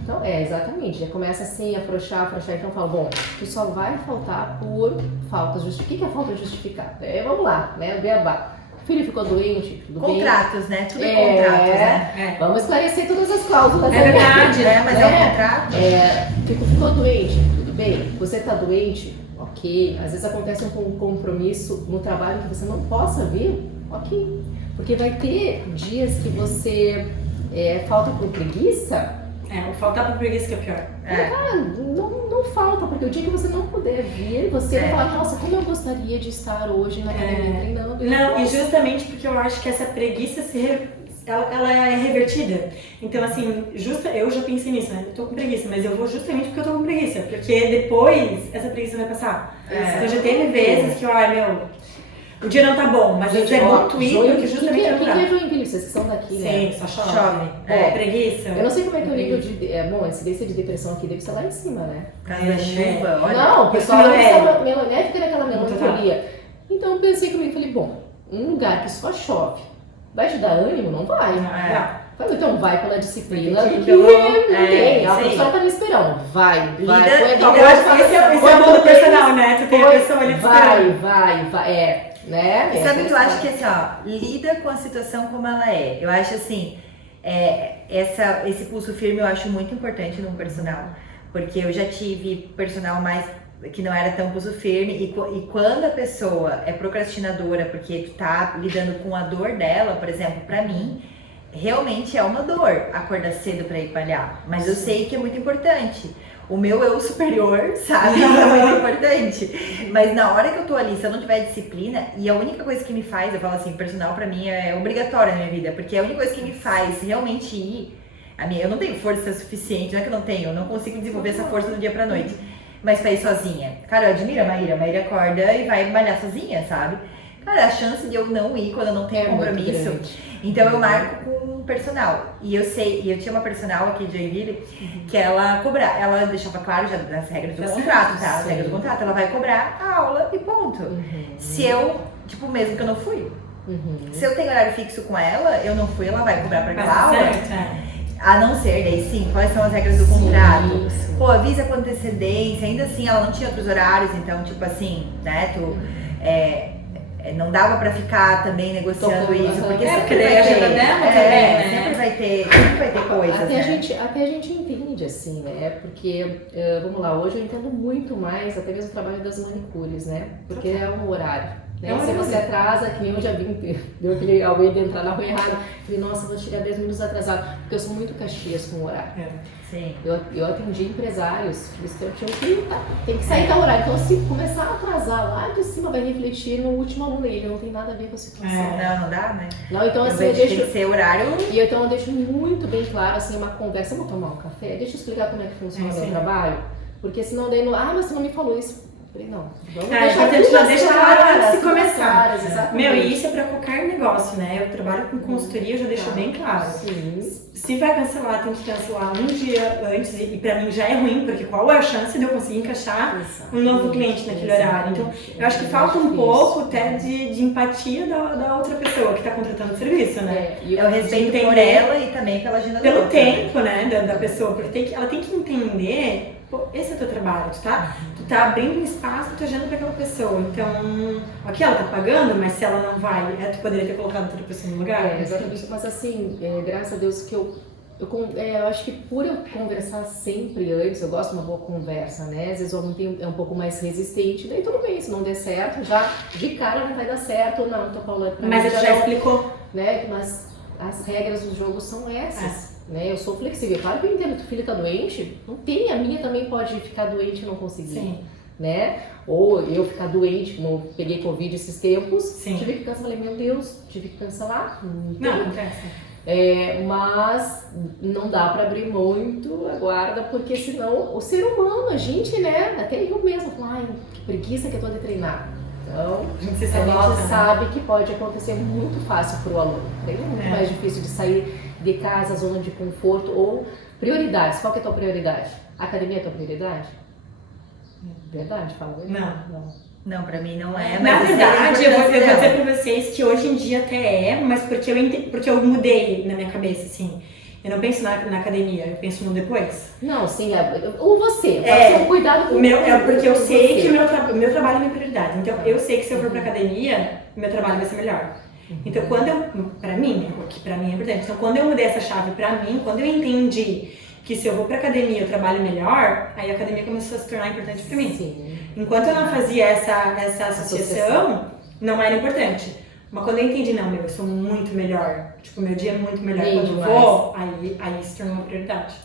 Então, exatamente. Já começa assim a afrouxar. Então eu falo, bom, tu só vai faltar por falta justificada. O que é falta justificada? Vamos lá, né? Beabá. O filho ficou doente, tudo contratos, bem? Né? Tudo é contratos, né? Vamos esclarecer todas as cláusulas. É verdade, né? Mas é um contrato. Ficou doente, tudo bem. Você tá doente, ok. Às vezes acontece um compromisso no trabalho que você não possa vir, ok. Porque vai ter dias que você falta por preguiça. Faltar por preguiça que é pior. Cara, não falta, porque o dia que você não puder vir, você vai falar, nossa, como eu gostaria de estar hoje na academia treinando. Não, e justamente porque eu acho que essa preguiça ela é revertida. Então, assim, eu já pensei nisso, né? Eu tô com preguiça, mas eu vou justamente porque eu tô com preguiça. Porque depois essa preguiça vai passar. Então já teve vezes que o dia não tá bom, mas às vezes é muito ir, porque justamente o que é Joinville? Vocês que são daqui, né? Sim, só chove. Preguiça. Eu não sei como é que é o nível de... a incidência de depressão aqui deve ser lá em cima, né? Casa chuva, olha. Não, o pessoal fica naquela melancolia. Então eu pensei comigo, falei, bom, um lugar que só chove, vai te dar ânimo? Não vai. Falei, então vai pela disciplina que não tem. A professora tá me esperando. Vai. Eu acho que esse é o bom do personal, né? Tu tem a pessoa ali vai. Né? Sabe o que eu acho que lida com a situação como ela é. Eu acho assim, esse pulso firme eu acho muito importante no personal, porque eu já tive personal mais que não era tão pulso firme e quando a pessoa é procrastinadora porque tu tá lidando com a dor dela, por exemplo, pra mim, realmente é uma dor acordar cedo pra ir malhar, mas eu sei que é muito importante. O meu eu superior, sabe? É muito importante. Mas na hora que eu tô ali, se eu não tiver disciplina, e a única coisa que me faz, eu falo assim, personal pra mim é obrigatório na minha vida, porque a única coisa que me faz realmente ir, eu não tenho força suficiente, não é que eu não tenho, eu não consigo desenvolver essa força do dia pra noite, mas pra ir sozinha. Cara, eu admiro a Maíra acorda e vai malhar sozinha, sabe? Cara, a chance de eu não ir quando eu não tenho compromisso, então eu marco com um personal. E eu tinha uma personal aqui de Joinville, que ela deixava claro já nas regras do contrato, tá? As regras do contrato, ela vai cobrar a aula e ponto. Se eu, mesmo que eu não fui. Se eu tenho horário fixo com ela, eu não fui, ela vai cobrar pra aquela aula. A não ser, daí sim, quais são as regras do contrato? Pô, avisa com antecedência, ainda assim ela não tinha outros horários, então né, não dava pra ficar também negociando isso, porque sempre vai ter coisas, até a gente entende assim, né? Porque, vamos lá, hoje eu entendo muito mais até mesmo o trabalho das manicures, né? Porque é um horário, Né? Se você atrasa, que nem eu já vi, deu aquele alguém de entrar na rua errado, eu falei, nossa, vou chegar 10 minutos atrasado, porque eu sou muito caxias com o horário. Sim. Eu atendi empresários, eles tinham que tem que sair da horário. Então, se começar a atrasar lá de cima, vai refletir no último aluno. Ele não tem nada a ver com a situação. Não dá, né? Não, então, assim, tem que ser horário. E então eu deixo muito bem claro, assim, uma conversa. Vamos tomar um café? Deixa eu explicar como é que funciona o meu trabalho. Porque senão daí, mas você não me falou isso. Falei, não, vamos já deixa claro antes de começar. Exatamente. Meu, e isso é pra qualquer negócio, né? Eu trabalho com consultoria, eu já deixo bem claro. Sim. Se vai cancelar, tem que cancelar um dia antes, e pra mim já é ruim, porque qual é a chance de eu conseguir encaixar um novo cliente naquele horário? Então, eu acho que falta um pouco até de empatia da outra pessoa que tá contratando o serviço, né? Eu respeito por ela e também pela agenda da outra. Pelo tempo, né, da pessoa, porque ela tem que entender, pô, esse é o teu trabalho, tu tá abrindo um espaço, tu tá agenda pra aquela pessoa, então, aqui ela tá pagando, mas se ela não vai, tu poderia ter colocado outra pessoa no lugar. Exatamente, mas assim, graças a Deus que eu acho que por eu conversar sempre antes, eu gosto de uma boa conversa, né? Às vezes o aluno é um pouco mais resistente, daí tudo bem, se não der certo, já de cara não vai dar certo, não, tô falando pra mas mim, já explicou. Né? Mas as regras do jogo são essas, né? Eu sou flexível, claro que eu entendo que o filho tá doente, não tem, a minha também pode ficar doente e não conseguir. Sim. Né? Ou eu ficar doente, como eu peguei Covid esses tempos, Sim. tive que cancelar, falei, meu Deus, tive que cancelar. Não, acontece. Mas não dá pra abrir muito a guarda, porque senão o ser humano, a gente, né, até eu mesma, falo, que preguiça que eu tô de treinar. Então, a gente sabe que pode acontecer muito fácil pro aluno. É muito mais difícil de sair de casa, zona de conforto ou prioridades. Qual que é a tua prioridade? A academia é a tua prioridade? Verdade, fala a verdade. Não, pra mim não é. Na verdade, eu vou dizer pra vocês que hoje em dia até é, mas porque eu mudei na minha cabeça, assim. Eu não penso na academia, eu penso no depois. Não, sim, ou você, pode ser um cuidado com porque eu sei que o meu trabalho é minha prioridade. Então, eu sei que se eu for pra academia, o meu trabalho vai ser melhor. Então, pra mim, o que pra mim é importante. Então, quando eu mudei essa chave pra mim, quando eu entendi que se eu vou pra academia eu trabalho melhor, aí a academia começou a se tornar importante pra mim. Sim. Enquanto eu não fazia essa associação, não era importante. Mas quando eu entendi, não, eu sou muito melhor, tipo, meu dia é muito melhor quando eu vou, aí se tornou uma prioridade.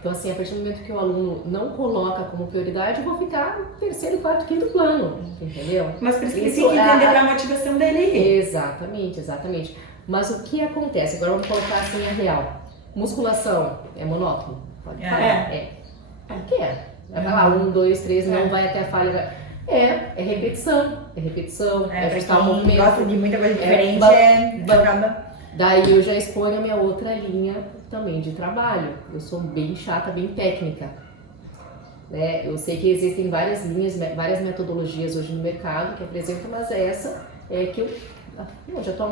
Então, assim, a partir do momento que o aluno não coloca como prioridade, eu vou ficar no terceiro, quarto, quinto plano, entendeu? Mas por isso que ele tem que entender a motivação dele. Exatamente. Mas o que acontece? Agora vamos colocar assim a real. Musculação é monótono? Pode falar. O que é? Vai lá, 1, 2, 3, não vai até a falha. É repetição, ajustar o movimento. Gosta de muita coisa diferente, Daí eu já exponho a minha outra linha também de trabalho. Eu sou bem chata, bem técnica. Né? Eu sei que existem várias linhas, várias metodologias hoje no mercado que apresentam, mas essa é que eu já estou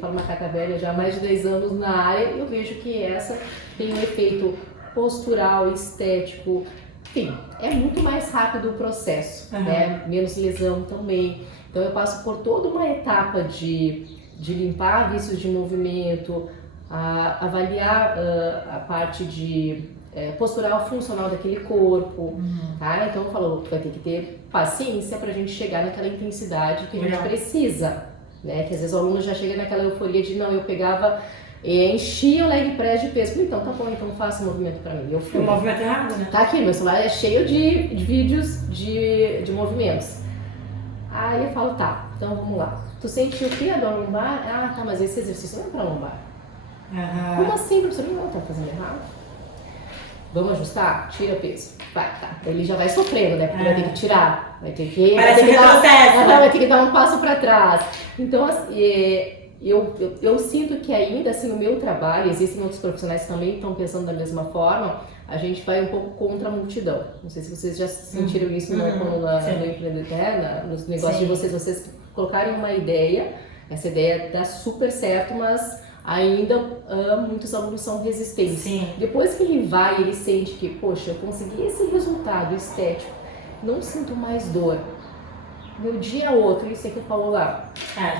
falo macaca velha, já há mais de 10 anos na área, e eu vejo que essa tem um efeito postural, estético, enfim, é muito mais rápido o processo, né? Menos lesão também. Então eu passo por toda uma etapa de limpar vícios de movimento, avaliar a parte de postural funcional daquele corpo, tá? Então eu falo, vai ter que ter paciência pra gente chegar naquela intensidade que a gente precisa, né? Que às vezes o aluno já chega naquela euforia de, não, eu pegava... enchia o leg press de peso. Então tá bom, então faça o movimento pra mim. Eu fui. O movimento errado, né? Tá aqui, meu celular é cheio de vídeos de movimentos. Aí eu falo, tá, então vamos lá. Tu sentiu o que? A dor lombar? Ah, tá, mas esse exercício não é pra lombar. Como assim, professor? Não, tá fazendo errado. Vamos ajustar? Tira peso. Vai, tá. Ele já vai sofrendo, né? Porque vai ter que tirar. Vai ter que dar um passo pra trás. Então, assim, eu sinto que ainda assim o meu trabalho, existem outros profissionais que também estão pensando da mesma forma, a gente vai um pouco contra a multidão. Não sei se vocês já sentiram isso no negócio de vocês colocarem uma ideia, essa ideia dá super certo, mas ainda muitos alunos são resistentes. Sim. Depois que ele vai, ele sente que, poxa, eu consegui esse resultado estético, não sinto mais dor. Meu dia é outro, isso aqui falou lá,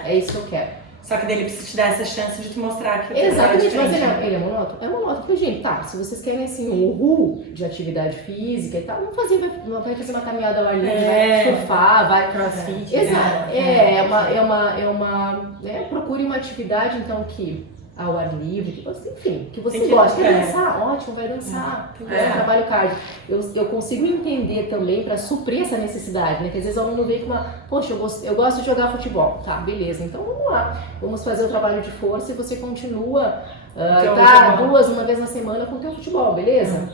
é isso que eu quero. Só que daí ele precisa te dar essa chance de te mostrar que exatamente, mas ele é monótono? É monótono. Porque, gente, tá, se vocês querem assim um uhul de atividade física e tal, não vai fazer uma caminhada ao ar livre, vai surfar, vai crossfit. Exato. Procure uma atividade então que ao ar livre, que você, enfim, que você gosta. Quer dançar? Ótimo, vai dançar. Trabalho cardio. Eu consigo entender também para suprir essa necessidade, né? Que às vezes o aluno vem com uma, poxa, eu gosto de jogar futebol. Tá, beleza, então vamos lá. Vamos fazer o trabalho de força e você continua, uma vez na semana com o teu futebol, beleza?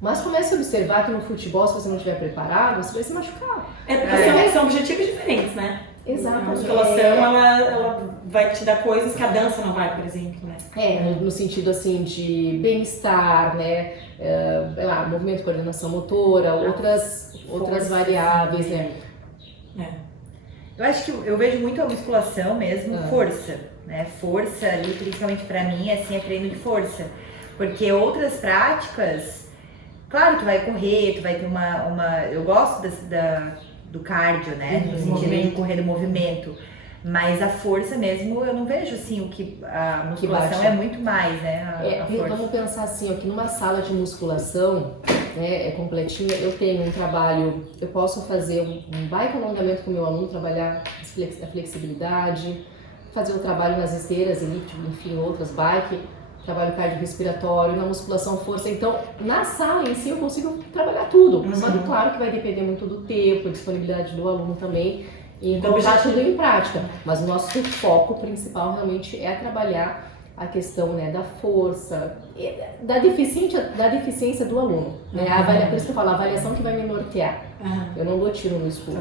Mas comece a observar que no futebol, se você não estiver preparado, você vai se machucar. Porque são objetivos diferentes, né? Exato. A musculação, ela vai te dar coisas que a dança não vai, por exemplo, né? No sentido assim de bem-estar, né? Movimento, coordenação motora, outras variáveis, né? Eu acho que eu vejo muito a musculação mesmo, força, né? Força ali, principalmente pra mim, assim, é treino de força. Porque outras práticas, claro, tu vai correr, tu vai ter eu gosto do cardio, né? No sentido de correr do movimento. Mas a força mesmo, eu não vejo assim, a musculação é muito mais, né? A força. Vamos pensar assim, ó, que numa sala de musculação, né, completinha, eu tenho um trabalho, eu posso fazer um baita alongamento com o meu aluno, trabalhar a flexibilidade, fazer o trabalho nas esteiras, elíptico, enfim, outras, bike, trabalho cardiorrespiratório, na musculação força. Então, na sala em si eu consigo trabalhar tudo. Só que claro que vai depender muito do tempo, disponibilidade do aluno também, e colocar tudo em prática. Mas o nosso foco principal realmente é trabalhar a questão, né, da força, da deficiência do aluno. Né? Por isso que eu falo, a avaliação que vai me nortear. Eu não dou tiro no escuro.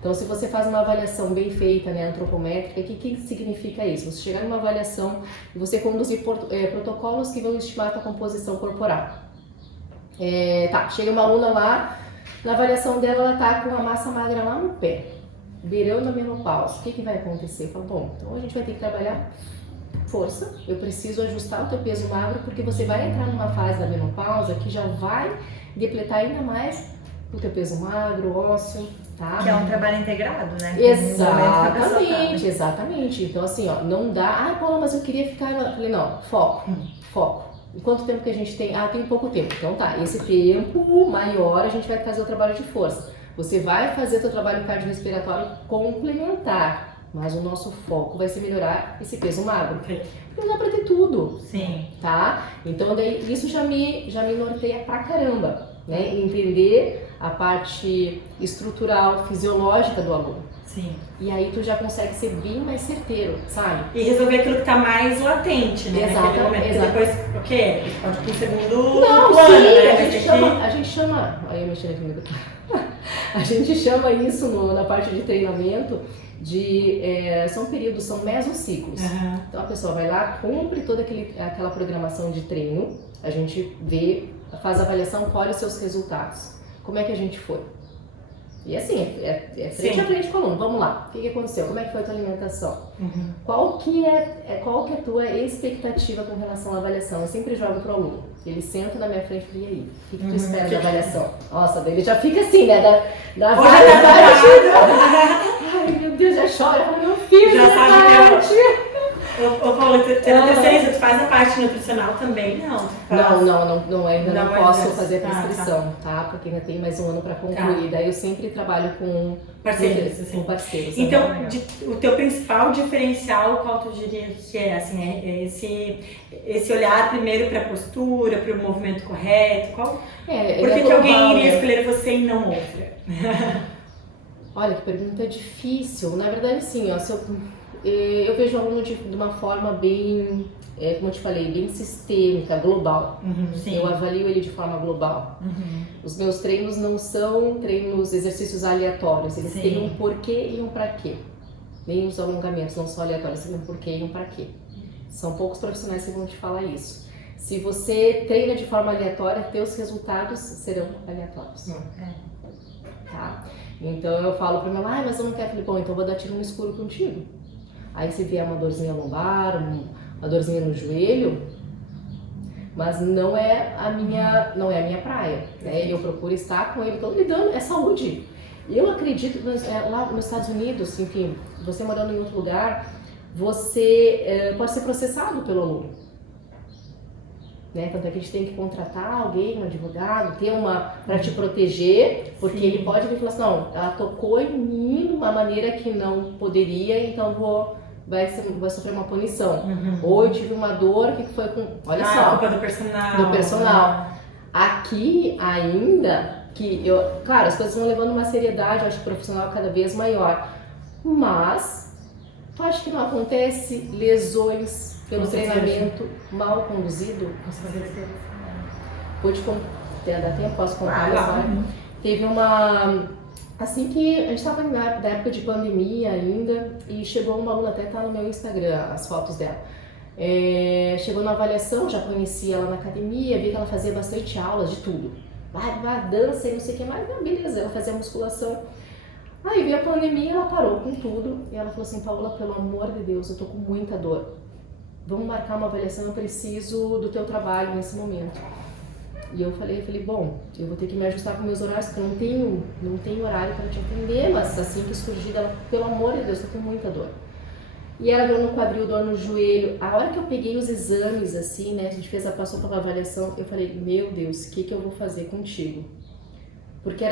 Então, se você faz uma avaliação bem feita, né, antropométrica, o que significa isso? Você chegar numa avaliação e você conduzir protocolos que vão estimar a tua composição corporal. Chega uma aluna lá, na avaliação dela, ela tá com a massa magra lá no pé, beirando a menopausa. O que vai acontecer? Fala, bom, então a gente vai ter que trabalhar força, eu preciso ajustar o teu peso magro, porque você vai entrar numa fase da menopausa que já vai depletar ainda mais o teu peso magro, ósseo, tá? Que é um trabalho integrado, né? Exatamente. Então assim, ó, não dá, Paula, mas eu queria ficar... Eu falei, não, foco. E quanto tempo que a gente tem? Tem pouco tempo. Então tá, esse tempo maior a gente vai fazer o trabalho de força. Você vai fazer o teu trabalho cardiorrespiratório complementar, mas o nosso foco vai ser melhorar esse peso magro. Porque não dá pra ter tudo. Sim. Tá? Então daí isso já me norteia pra caramba, né? Entender a parte estrutural, fisiológica do aluno. Sim. E aí tu já consegue ser bem mais certeiro, sabe? E resolver aquilo que tá mais latente, né? Exatamente. Depois, o quê? Pode ir pro segundo plano, né? A gente chama... Aí eu mexendo aqui no microfone. A gente chama isso na parte de treinamento de... são períodos, são mesociclos. Então a pessoa vai lá, cumpre toda aquela programação de treino, a gente vê, faz a avaliação, colhe os seus resultados. Como é que a gente foi? E assim, frente a frente com o aluno. Vamos lá, o que aconteceu? Como é que foi a tua alimentação? Qual que é a tua expectativa com relação à avaliação? Eu sempre jogo pro aluno. Ele senta na minha frente e fala, e aí, o que tu espera da avaliação? Nossa, daí ele já fica assim, né? Ai, meu Deus, já chora. Meu filho, já sabe que Ô Paula, tu faz a parte nutricional também? Não, ainda não posso fazer a prescrição, tá? Porque ainda tem mais um ano para concluir. Daí eu sempre trabalho com parceiros. Então, o teu principal diferencial, qual tu diria que é? Assim, esse olhar primeiro para a postura, para o movimento correto? Por que alguém iria escolher você e não outra? Olha, que pergunta difícil. Na verdade, sim, ó, eu vejo o aluno de uma forma bem, como eu te falei, bem sistêmica, global. Eu avalio ele de forma global. Os meus treinos não são exercícios aleatórios, eles têm um porquê e um pra quê. Nem os alongamentos não são aleatórios, eles têm um porquê e um pra quê. São poucos profissionais que vão te falar isso. Se você treina de forma aleatória, teus resultados serão aleatórios. Tá? Então eu falo para o meu, mas eu não quero. Bom, então eu vou dar tiro no escuro contigo. Aí se vier uma dorzinha lombar, uma dorzinha no joelho, mas não é a minha praia, né? Eu procuro estar com ele todo lidando, é saúde. Eu acredito, lá nos Estados Unidos, enfim, você morando em outro lugar, você pode ser processado pelo aluno. Né? Tanto é que a gente tem que contratar alguém, um advogado, ter para te proteger, porque Sim. ele pode vir e falar assim, não, ela tocou em mim de uma maneira que não poderia, então vai sofrer uma punição. Ou eu tive uma dor que foi com... Olha só. Culpa do personal. Do personal. Aqui ainda, claro, as coisas vão levando uma seriedade, eu acho que profissional cada vez maior. Mas, tu acha que não acontece lesões pelo treinamento mal conduzido? Vou te contar, dá tempo? Posso contar? Teve uma... Assim que a gente estava na época de pandemia ainda, e chegou uma aluna, até tá no meu Instagram, as fotos dela. Chegou na avaliação, já conhecia ela na academia, vi que ela fazia bastante aulas de tudo. Vai, dança e não sei o que mais, beleza, ela fazia musculação. Aí veio a pandemia, ela parou com tudo, e ela falou assim, Paola, pelo amor de Deus, eu tô com muita dor. Vamos marcar uma avaliação, eu preciso do teu trabalho nesse momento. E eu falei, bom, eu vou ter que me ajustar com meus horários, porque eu não tenho horário para te atender, mas assim que surgir, ela, pelo amor de Deus, eu tô com muita dor. E ela dor no quadril, dor no joelho. A hora que eu peguei os exames, assim, né, a gente passou pela avaliação, eu falei, meu Deus, o que eu vou fazer contigo? Porque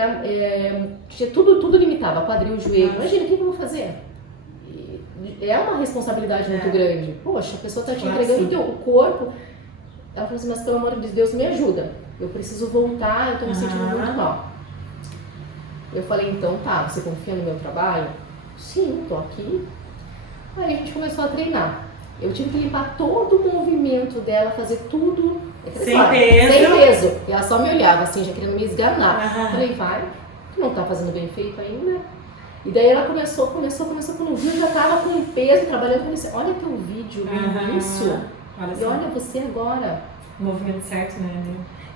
tinha tudo limitava, quadril, joelho. Imagina, o que eu vou fazer? É uma responsabilidade muito grande. Poxa, a pessoa tá te entregando o teu corpo. Ela falou assim, mas pelo amor de Deus, me ajuda. Eu preciso voltar, eu tô me sentindo muito mal. Eu falei, então tá, você confia no meu trabalho? Sim, tô aqui. Aí a gente começou a treinar. Eu tive que limpar todo o movimento dela, fazer tudo sem peso. Sem peso. E ela só me olhava assim, já querendo me esganar. Falei, vai, tu não tá fazendo bem feito ainda? E daí ela começou, quando eu vi, eu já tava com peso, trabalhando com isso. Olha teu vídeo, isso. E olha você agora. O movimento certo, né?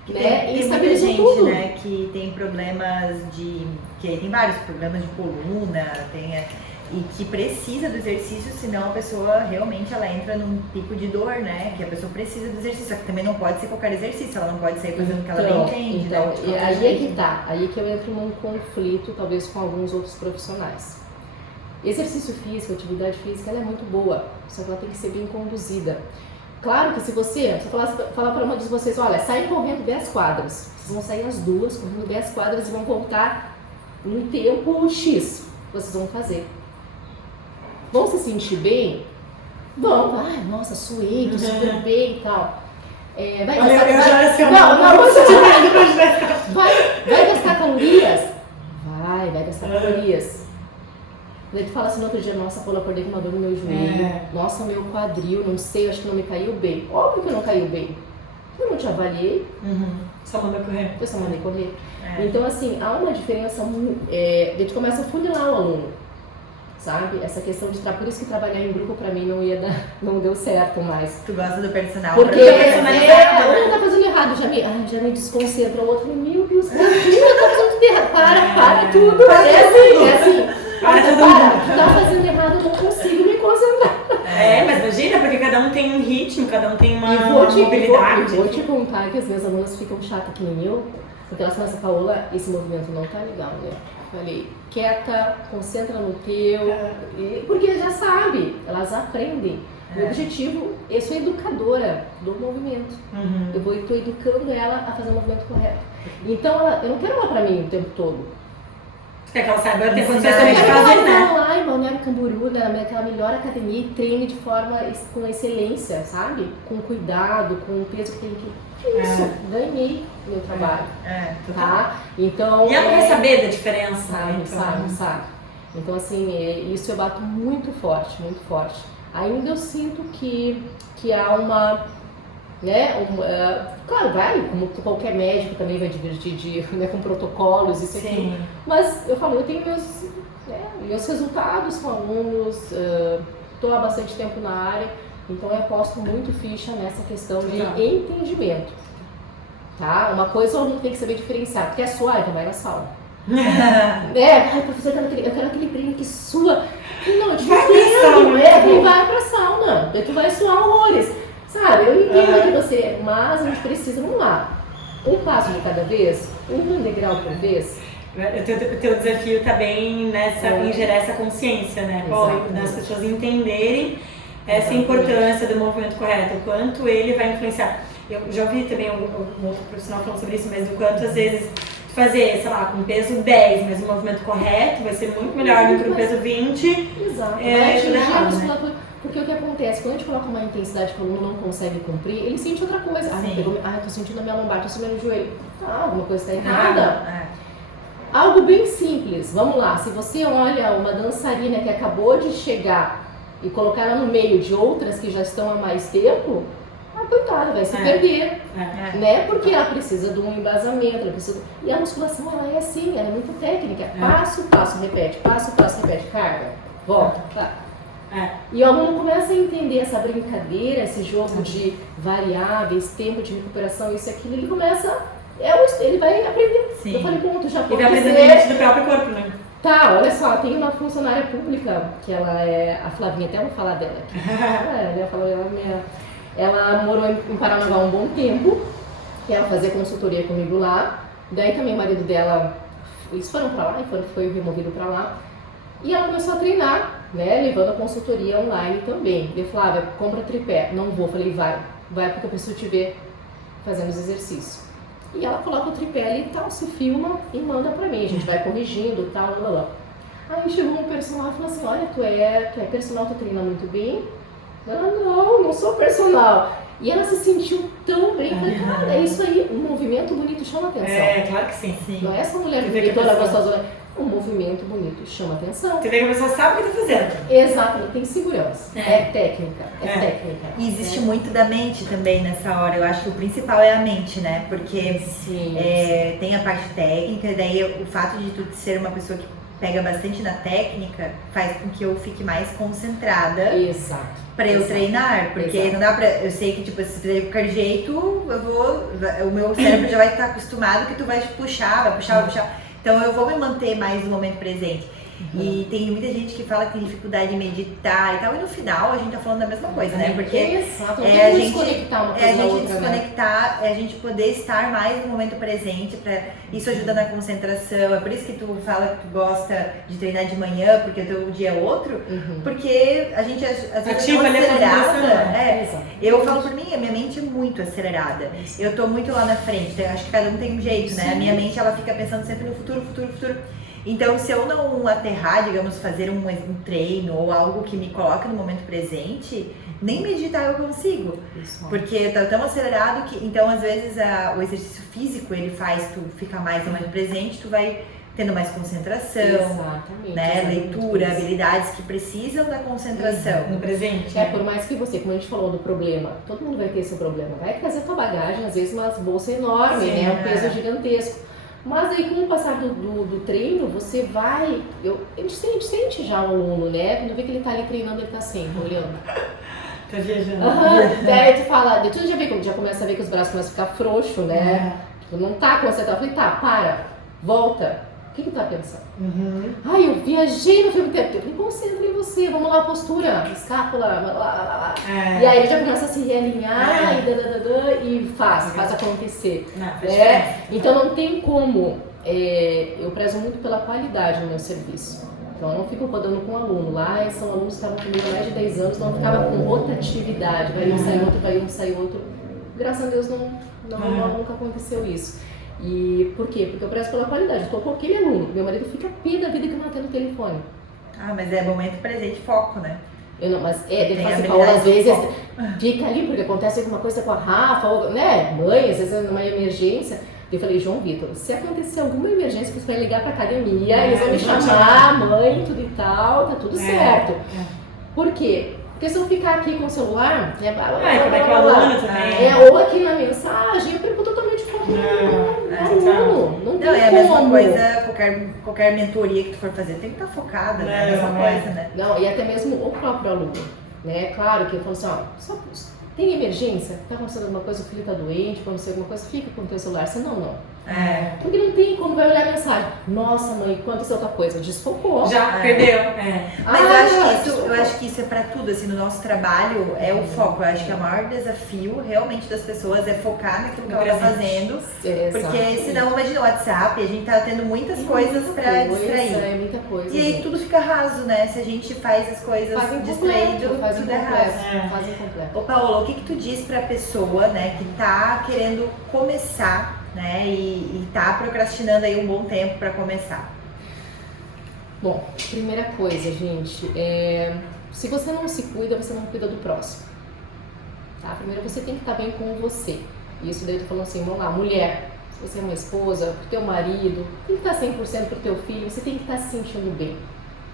Tem muita gente, tudo. Né, que tem problemas que tem vários problemas de coluna, e que precisa do exercício, senão a pessoa realmente ela entra num pico de dor, né? Que a pessoa precisa do exercício, só que também não pode ser qualquer exercício, ela não pode sair fazendo o que ela bem entende. Então, né? Aí é que tá, aí que eu entro num conflito, talvez com alguns outros profissionais. Exercício físico, atividade física, ela é muito boa, só que ela tem que ser bem conduzida. Claro que se você falar para uma de vocês, olha, saem correndo 10 quadras, vocês vão sair as duas correndo 10 quadras e vão voltar num tempo X, vocês vão fazer. Vão se sentir bem? Vão. Ai, nossa, suei, tô super bem e tal. Vai gastar calorias? Vai gastar calorias. Daí tu fala assim no outro dia, nossa, Paula, acordei com uma dor no meu joelho, nossa, meu quadril, não sei, acho que não me caiu bem. Óbvio que não caiu bem. Eu não te avaliei. Só mandou correr. Eu só mandei correr. Então, assim, há uma diferença, a gente começa a funilar o aluno, sabe? Essa questão de por isso que trabalhar em grupo pra mim não deu certo mais. Tu gosta do personal? Porque um tá fazendo errado, já me desconcentra, o outro, meu Deus, tá fazendo tudo errado, para tudo. É assim. Tu tá fazendo errado, eu não consigo me concentrar. Mas imagina, porque cada um tem um ritmo, cada um tem uma mobilidade. Vou te contar que as minhas alunas ficam chatas que nem eu, porque elas falam assim, Paola, esse movimento não tá legal, né? Falei, quieta, concentra no teu, porque já sabe, elas aprendem. Meu objetivo, eu sou educadora do movimento. Eu estou educando ela a fazer o movimento correto. Então, eu não quero ela pra mim o tempo todo. Quer que ela saiba ter condições de fazer, né? Ela lá em Balneário Camboriú, naquela melhor academia, e treine de forma com excelência, sabe? Com cuidado, com o peso que tem que... Isso, ganhei meu trabalho. Tá? Então... E ela vai saber da diferença. Sabe. Então, assim, isso eu bato muito forte, muito forte. Ainda eu sinto que há uma... claro, como qualquer médico também vai divertir com protocolos, isso aqui. Mas eu falo, eu tenho meus resultados com alunos, estou há bastante tempo na área, então eu aposto muito ficha nessa questão de entendimento. Tá? Uma coisa o aluno tem que saber diferenciar, porque é suar, então vai na sauna. Professor, eu quero aquele treino que sua. Não, eu te entendo, vai pra sauna, tu vai suar horrores. Sabe, eu entendo que você, mas a gente precisa, vamos lá, um passo de cada vez, um degrau por vez. O teu desafio tá bem em gerar essa consciência, né? Das pessoas entenderem essa importância do movimento correto, o quanto ele vai influenciar. Eu já ouvi também um outro profissional falando sobre isso, mas o quanto às vezes fazer, sei lá, com peso 10, mas o movimento correto vai ser muito melhor do que o peso 20. Exato. Porque o que acontece, quando a gente coloca uma intensidade que o aluno não consegue cumprir, ele sente outra coisa. Tô sentindo a minha lombar, tô sentindo o joelho. Alguma coisa está errada. Algo bem simples, vamos lá, se você olha uma dançarina que acabou de chegar e colocar ela no meio de outras que já estão há mais tempo, coitada, vai se perder, né? Porque ela precisa de um embasamento, ela precisa... E a musculação, ela é assim, ela é muito técnica. Passo, passo, repete, carga, volta, tá. E o aluno começa a entender essa brincadeira, esse jogo de variáveis, tempo de recuperação, isso e aquilo, ele começa... ele vai aprender. Sim. Eu falei, ponto, já pode ser. Ele vai aprender do próprio corpo, né? Tá, olha só, tem uma funcionária pública, que ela é a Flavinha, até vou falar dela aqui. Ela morou em Paranaguá um bom tempo, e ela fazia consultoria comigo lá. Daí também o marido dela, eles foram pra lá e foi removido pra lá. E ela começou a treinar, né, levando a consultoria online também. Eu falava, compra tripé. Não vou, falei, vai porque eu preciso te ver fazendo os exercícios. E ela coloca o tripé ali e tal, se filma e manda pra mim. A gente vai corrigindo e tal, lá. Aí chegou um personal e falou assim, olha, tu é personal, tu treina muito bem. Ela, não sou personal. E ela se sentiu tão bem. Falei, cara, é isso aí, um movimento bonito chama atenção. Claro que sim. Não é essa mulher bonitona, gostosa. Um movimento bonito chama atenção. Você vê que a pessoa sabe o que está fazendo. Exatamente, tem segurança. É técnica. E existe muito da mente também nessa hora. Eu acho que o principal é a mente, né? Porque tem a parte técnica, daí o fato de tu ser uma pessoa que pega bastante na técnica faz com que eu fique mais concentrada. Pra eu treinar, porque não dá pra... Eu sei que, tipo, se fizer de qualquer jeito, o meu cérebro já vai estar acostumado que tu vai puxar. Então eu vou me manter mais no momento presente. E tem muita gente que fala que tem dificuldade em meditar e tal, e no final a gente tá falando da mesma coisa, né? Porque a gente desconectar, é a gente poder estar mais no momento presente, isso ajuda na concentração. É por isso que tu fala que tu gosta de treinar de manhã, porque o teu dia é outro, porque a gente às vezes é acelerada. Eu falo por mim, a minha mente é muito acelerada. Eu tô muito lá na frente, acho que cada um tem um jeito, né? A minha mente, ela fica pensando sempre no futuro. Então, se eu não aterrar, digamos, fazer um treino ou algo que me coloque no momento presente, nem meditar eu consigo. Porque tá tão acelerado que, então, às vezes, o exercício físico, ele faz tu ficar mais no momento presente, tu vai tendo mais concentração, né? Leitura, habilidades que precisam da concentração. No presente. Por mais que você, como a gente falou do problema, todo mundo vai ter esse problema. Vai trazer tua bagagem, às vezes, umas bolsas enormes, né? Um peso gigantesco. Mas aí, com o passar do treino, você vai... A gente sente já o aluno, né? Quando vê que ele tá ali treinando, ele tá sempre olhando. Tá viajando. Daí tu fala... Tu já começa a ver que os braços começam a ficar frouxos, né? Tipo, não tá concentrado. Eu falei, para, volta. O que tu tá pensando? Ai, eu viajei no filme inteiro. Eu falei, concentra em você, vamos lá, postura, escápula, lá. E aí ele já começa a se realinhar e faz acontecer. Então não tem como, eu prezo muito pela qualidade no meu serviço. Então eu não fico rodando com aluno. Lá são alunos que estavam comigo há mais de 10 anos, não ficava com rotatividade, vai um, sai outro. Graças a Deus nunca aconteceu isso. E por quê? Porque eu prezo pela qualidade. Eu tô com aquele aluno, meu marido fica pé da vida que não atende o telefone. Mas é momento presente, foco, né? Ele faz assim, Paola, às vezes fica ali porque acontece alguma coisa com a Rafa, ou, né? Mãe, às vezes numa emergência. Eu falei, João Vitor, se acontecer alguma emergência, você vai ligar pra academia, eles vão me chamar, mãe, tudo e tal, tá tudo certo. Por quê? Porque se eu ficar aqui com o celular, como é que o aluno também? Ou aqui na mensagem, eu perco totalmente o foco no aluno. Não tem é a mesma coisa, qualquer mentoria que tu for fazer, tem que estar focada, né? É a mesma coisa, né? Não, e até mesmo o próprio aluno, né? Claro que eu falo assim, Tem emergência? Tá acontecendo alguma coisa, o filho tá doente, aconteceu alguma coisa, fica com o teu celular. Senão, não. Porque não tem como vai olhar a mensagem. Nossa, mãe, aconteceu outra coisa. Desfocou. Já perdeu. Mas eu acho que isso é pra tudo, assim, no nosso trabalho é o foco. Eu acho que o maior desafio realmente das pessoas é focar naquilo que ela tá fazendo. Porque senão, imagina o WhatsApp, a gente tá tendo muitas coisas pra distrair. Muita coisa. E aí tudo fica raso, né? Se a gente faz as coisas distraído, tudo é raso. Faz incompleto. Ô Paola, o que tu diz pra pessoa, né, que tá querendo começar, né, e tá procrastinando aí um bom tempo pra começar? Bom, primeira coisa, gente, se você não se cuida, você não cuida do próximo. Tá? Primeiro você tem que estar bem com você. Isso daí eu tô falando assim, vamos lá, mulher, se você é uma esposa, pro teu marido, tem que estar 100% pro teu filho, você tem que estar se sentindo bem.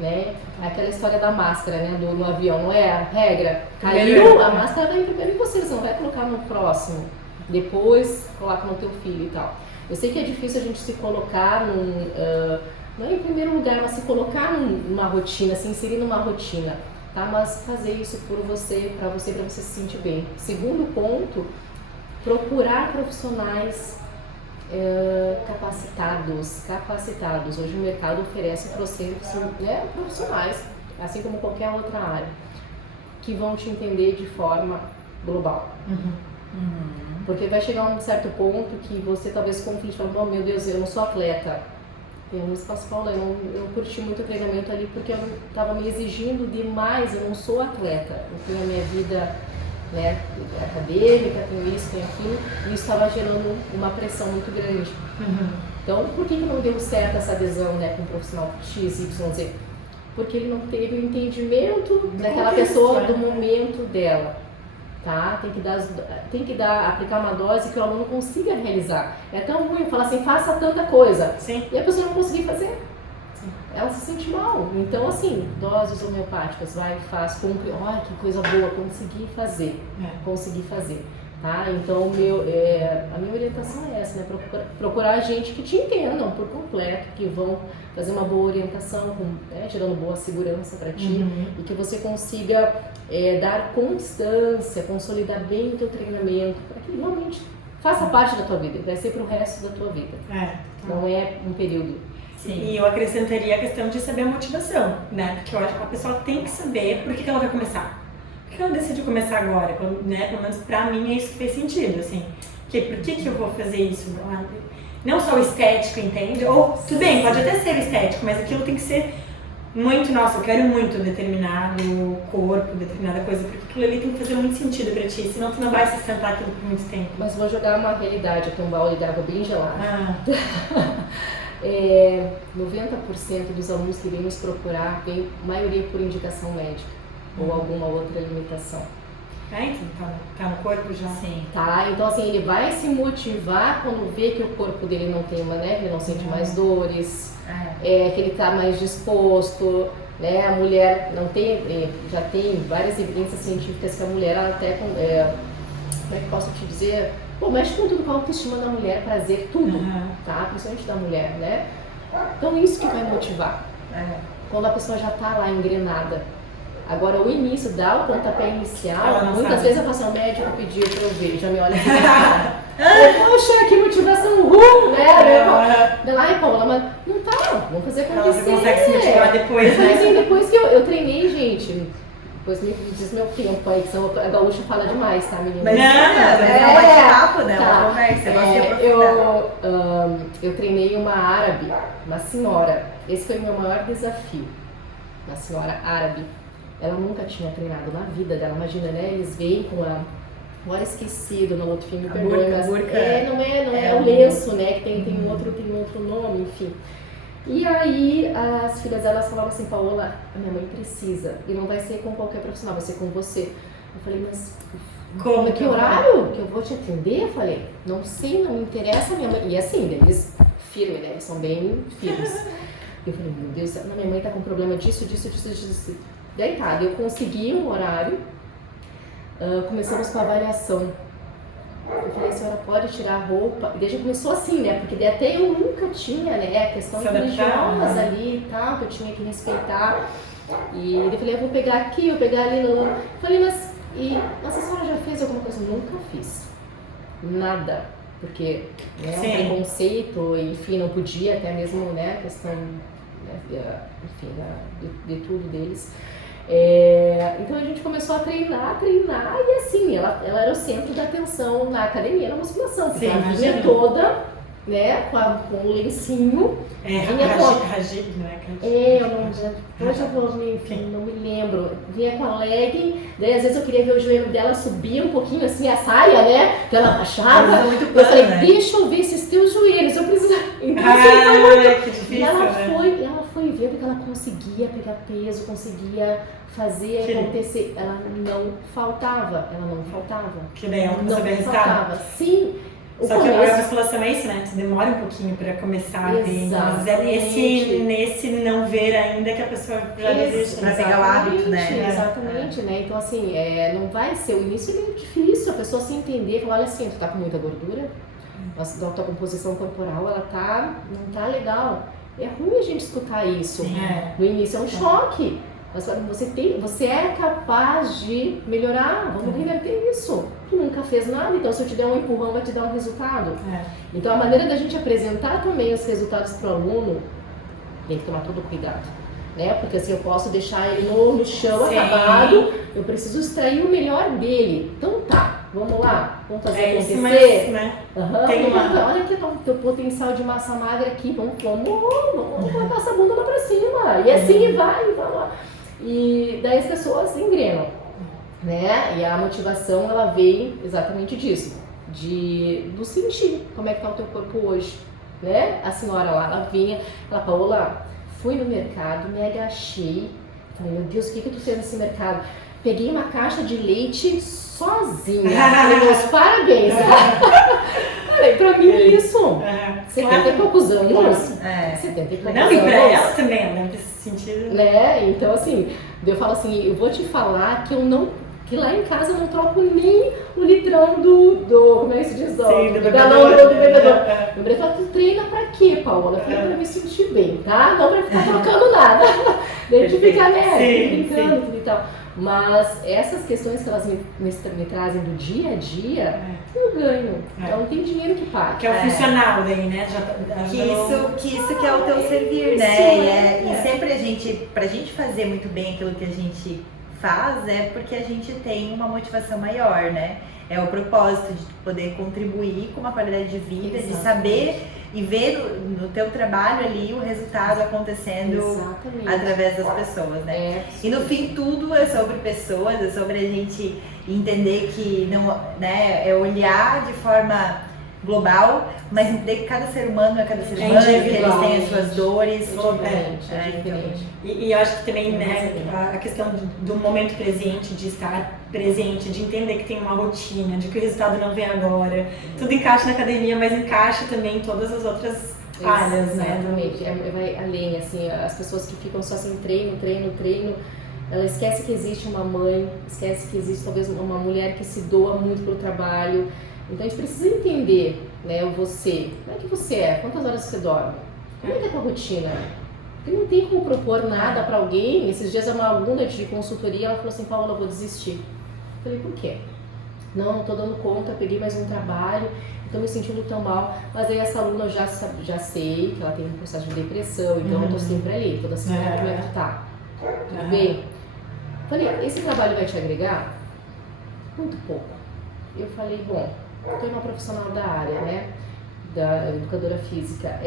Né? Aquela história da máscara, né? No avião, não é a regra? Caiu, a máscara vai primeiro em você não vai colocar no próximo. Depois coloca no teu filho e tal. Eu sei que é difícil a gente se colocar não em primeiro lugar, mas se colocar numa rotina, se inserir numa rotina, tá? Mas fazer isso por você, para você se sentir bem. Segundo ponto, procurar profissionais capacitados. Hoje o mercado oferece profissionais, assim como qualquer outra área, que vão te entender de forma global. Porque vai chegar um certo ponto que você talvez conflite, falando, oh meu Deus, eu não sou atleta. Tem um espaço Paula, eu curti muito o treinamento ali porque eu estava me exigindo demais, eu não sou atleta, eu tenho a minha vida, né, acadêmica, tenho isso, tenho aquilo, e isso estava gerando uma pressão muito grande. Então, por que não deu certo essa adesão, né, com um profissional X, Y, Z? Porque ele não teve o entendimento daquela pessoa, do momento dela. Tá? Tem que aplicar uma dose que o aluno consiga realizar. É tão ruim falar assim, faça tanta coisa. Sim. E a pessoa não conseguir fazer. Sim. Ela se sente mal. Então, assim, doses homeopáticas, vai, faz, cumpre. Olha, que coisa boa, consegui fazer. Consegui fazer. Tá? Então, a minha orientação é essa, né? Procurar gente que te entendam por completo, que vão fazer uma boa orientação, gerando boa segurança para ti, e que você consiga dar constância, consolidar bem o teu treinamento, para que realmente faça parte da tua vida, vai ser para o resto da tua vida. Não é um período. Sim. E eu acrescentaria a questão de saber a motivação, né? Porque eu acho que a pessoa tem que saber por que ela vai começar. Por que ela decidiu começar agora? Né? Pelo menos pra mim é isso que fez sentido, assim. Por que eu vou fazer isso? Não só o estético, entende? Ou, tudo bem, pode até ser o estético, mas aquilo tem que ser muito, nossa, eu quero muito determinado corpo, determinada coisa, porque aquilo ali tem que fazer muito sentido pra ti, senão tu não vai sustentar aquilo por muito tempo. Mas vou jogar uma realidade aqui, um balde de água bem gelada. 90% dos alunos que vêm nos procurar, vem maioria por indicação médica. Ou alguma outra limitação. Então tá no corpo já? Sim. Tá, então assim, ele vai se motivar quando vê que o corpo dele não tem uma, né, ele não sente mais dores, que ele tá mais disposto, né, a mulher não tem, já tem várias evidências científicas que a mulher, ela até, como é que posso te dizer, mexe com tudo com a autoestima da mulher, prazer, tudo, tá, principalmente da mulher, né, então isso que vai motivar, quando a pessoa já tá lá engrenada. Agora, o início, dá o pontapé inicial, muitas vezes eu faço um médico pedir pra eu ver, já me olha assim, poxa, que motivação, né? Ai, Paula, mas não tá, vamos fazer acontecer. Você consegue se motivar depois, né? Mas assim, depois que eu treinei, gente, depois me diz meu tempo aí, que a gaúcha fala demais, tá, menina? Mas é bate-papo, né? Uma conversa, eu treinei uma árabe, uma senhora, esse foi o meu maior desafio, uma senhora árabe. Ela nunca tinha treinado na vida dela, imagina, né? Eles veem com agora esquecido no outro filme, perdoe, mas não é o lenço, né? Que tem outro nome, enfim. E aí as filhas delas falavam assim, Paola, a minha mãe precisa, e não vai ser com qualquer profissional, vai ser com você. Eu falei, mas que horário que eu vou te atender? Eu falei, não sei, não me interessa a minha mãe. E assim, eles firmes, né? Eles são bem firmes. Eu falei, meu Deus, minha mãe tá com problema disso. Daí tá, eu consegui um horário, começamos com a avaliação. Eu falei, a senhora pode tirar a roupa? E daí já começou assim, né? Porque daí até eu nunca tinha, né? A questão religiosa ali e tal, que eu tinha que respeitar. E eu falei, eu vou pegar aqui, eu vou pegar ali. Eu falei, mas E, mas a senhora já fez alguma coisa? Nunca fiz. Nada. Porque né, um preconceito, enfim, não podia, até mesmo, né, a questão, né, enfim, de tudo deles. Então a gente começou a treinar e assim, ela era o centro da atenção na academia, na musculação. Porque ela vinha toda, né, com o lencinho. Ragido, né? Hoje eu vou, enfim, não me lembro. Vinha com a legging, daí às vezes eu queria ver o joelho dela subir um pouquinho assim, a saia, né? Que ela baixava. Eu falei, deixa eu ver esses teus joelhos, eu preciso. Então, que difícil, ela foi vendo que ela conseguia pegar peso, conseguia fazer acontecer. Ela não faltava. Que daí ela não sabia resultado. Sim. Só que a musculação é isso, né? Tu demora um pouquinho pra começar a ver. Mas é nesse não ver ainda que a pessoa já desiste. Pra pegar o hábito, né? Exatamente, né? Então, assim, não vai ser. O início é meio difícil, a pessoa se entender, falar, olha assim, tu tá com muita gordura, a tua composição corporal, ela não tá legal. É ruim a gente escutar isso. No início é um choque. Mas você é capaz de melhorar, vamos reverter isso. Tu nunca fez nada, então se eu te der um empurrão vai te dar um resultado. Então a maneira da gente apresentar também os resultados para o aluno, tem que tomar todo cuidado. Né? Porque assim, eu posso deixar ele no chão acabado, eu preciso extrair o melhor dele. Então tá, vamos lá, vamos fazer acontecer. Mas, né? Olha aqui o teu potencial de massa magra aqui, vamos botar essa bunda lá pra cima. E assim vai lá. E daí as pessoas engrenam, né? E a motivação, ela vem exatamente disso, do sentir como é que tá o teu corpo hoje, né? A senhora lá, ela vinha, ela, Paola, fui no mercado, me agachei, falei, meu Deus, o que tu fez nesse mercado? Peguei uma caixa de leite sozinha, falei, meus parabéns. Falei, pra mim isso, 70 e poucos anos, 70 e poucos anos. Não, e pra ela também, né, nesse sentido. Né, então assim, eu falo assim, eu vou te falar que lá em casa eu não troco nem o litrão como é que se diz? Do bebedor. Meu marido fala, tu treina pra quê, Paola? Eu falei, pra me sentir bem, tá? Não pra ficar trocando nada. Deixa eu ficar, né, brincando, tudo e tal. Mas essas questões que elas me trazem do dia a dia, eu ganho. Então tem dinheiro que paga. Que é o funcional daí, né? Que isso que é o teu servir, né? E sempre pra gente fazer muito bem aquilo que a gente faz, é porque a gente tem uma motivação maior, né? É o propósito de poder contribuir com uma qualidade de vida, de saber e ver no teu trabalho ali o resultado acontecendo através das pessoas, né? E no fim tudo é sobre pessoas, é sobre a gente entender que não, né, é olhar de forma global, mas entender que cada ser humano é cada ser humano, que eles têm as suas dores. E eu acho que também, né, a questão do momento presente, de estar presente, de entender que tem uma rotina, de que o resultado não vem agora. Tudo encaixa na academia, mas encaixa também em todas as outras áreas, né? Exatamente, vai além, assim, as pessoas que ficam só assim, treino, ela esquece que existe uma mãe, esquece que existe talvez uma mulher que se doa muito pro trabalho. Então a gente precisa entender, né, você, como é que você é, quantas horas você dorme, como é que é a tua rotina? Porque não tem como propor nada para alguém. Esses dias uma aluna de consultoria, ela falou assim, Paola, eu vou desistir. Eu falei, por quê? Não tô dando conta, peguei mais um trabalho, estou me sentindo tão mal. Mas aí essa aluna eu já sei que ela tem um processo de depressão, então eu tô sempre ali, toda semana como é que tá? Tudo bem? Falei, esse trabalho vai te agregar? Muito pouco. Eu falei, bom, eu tô uma profissional da área, né? Da educadora física.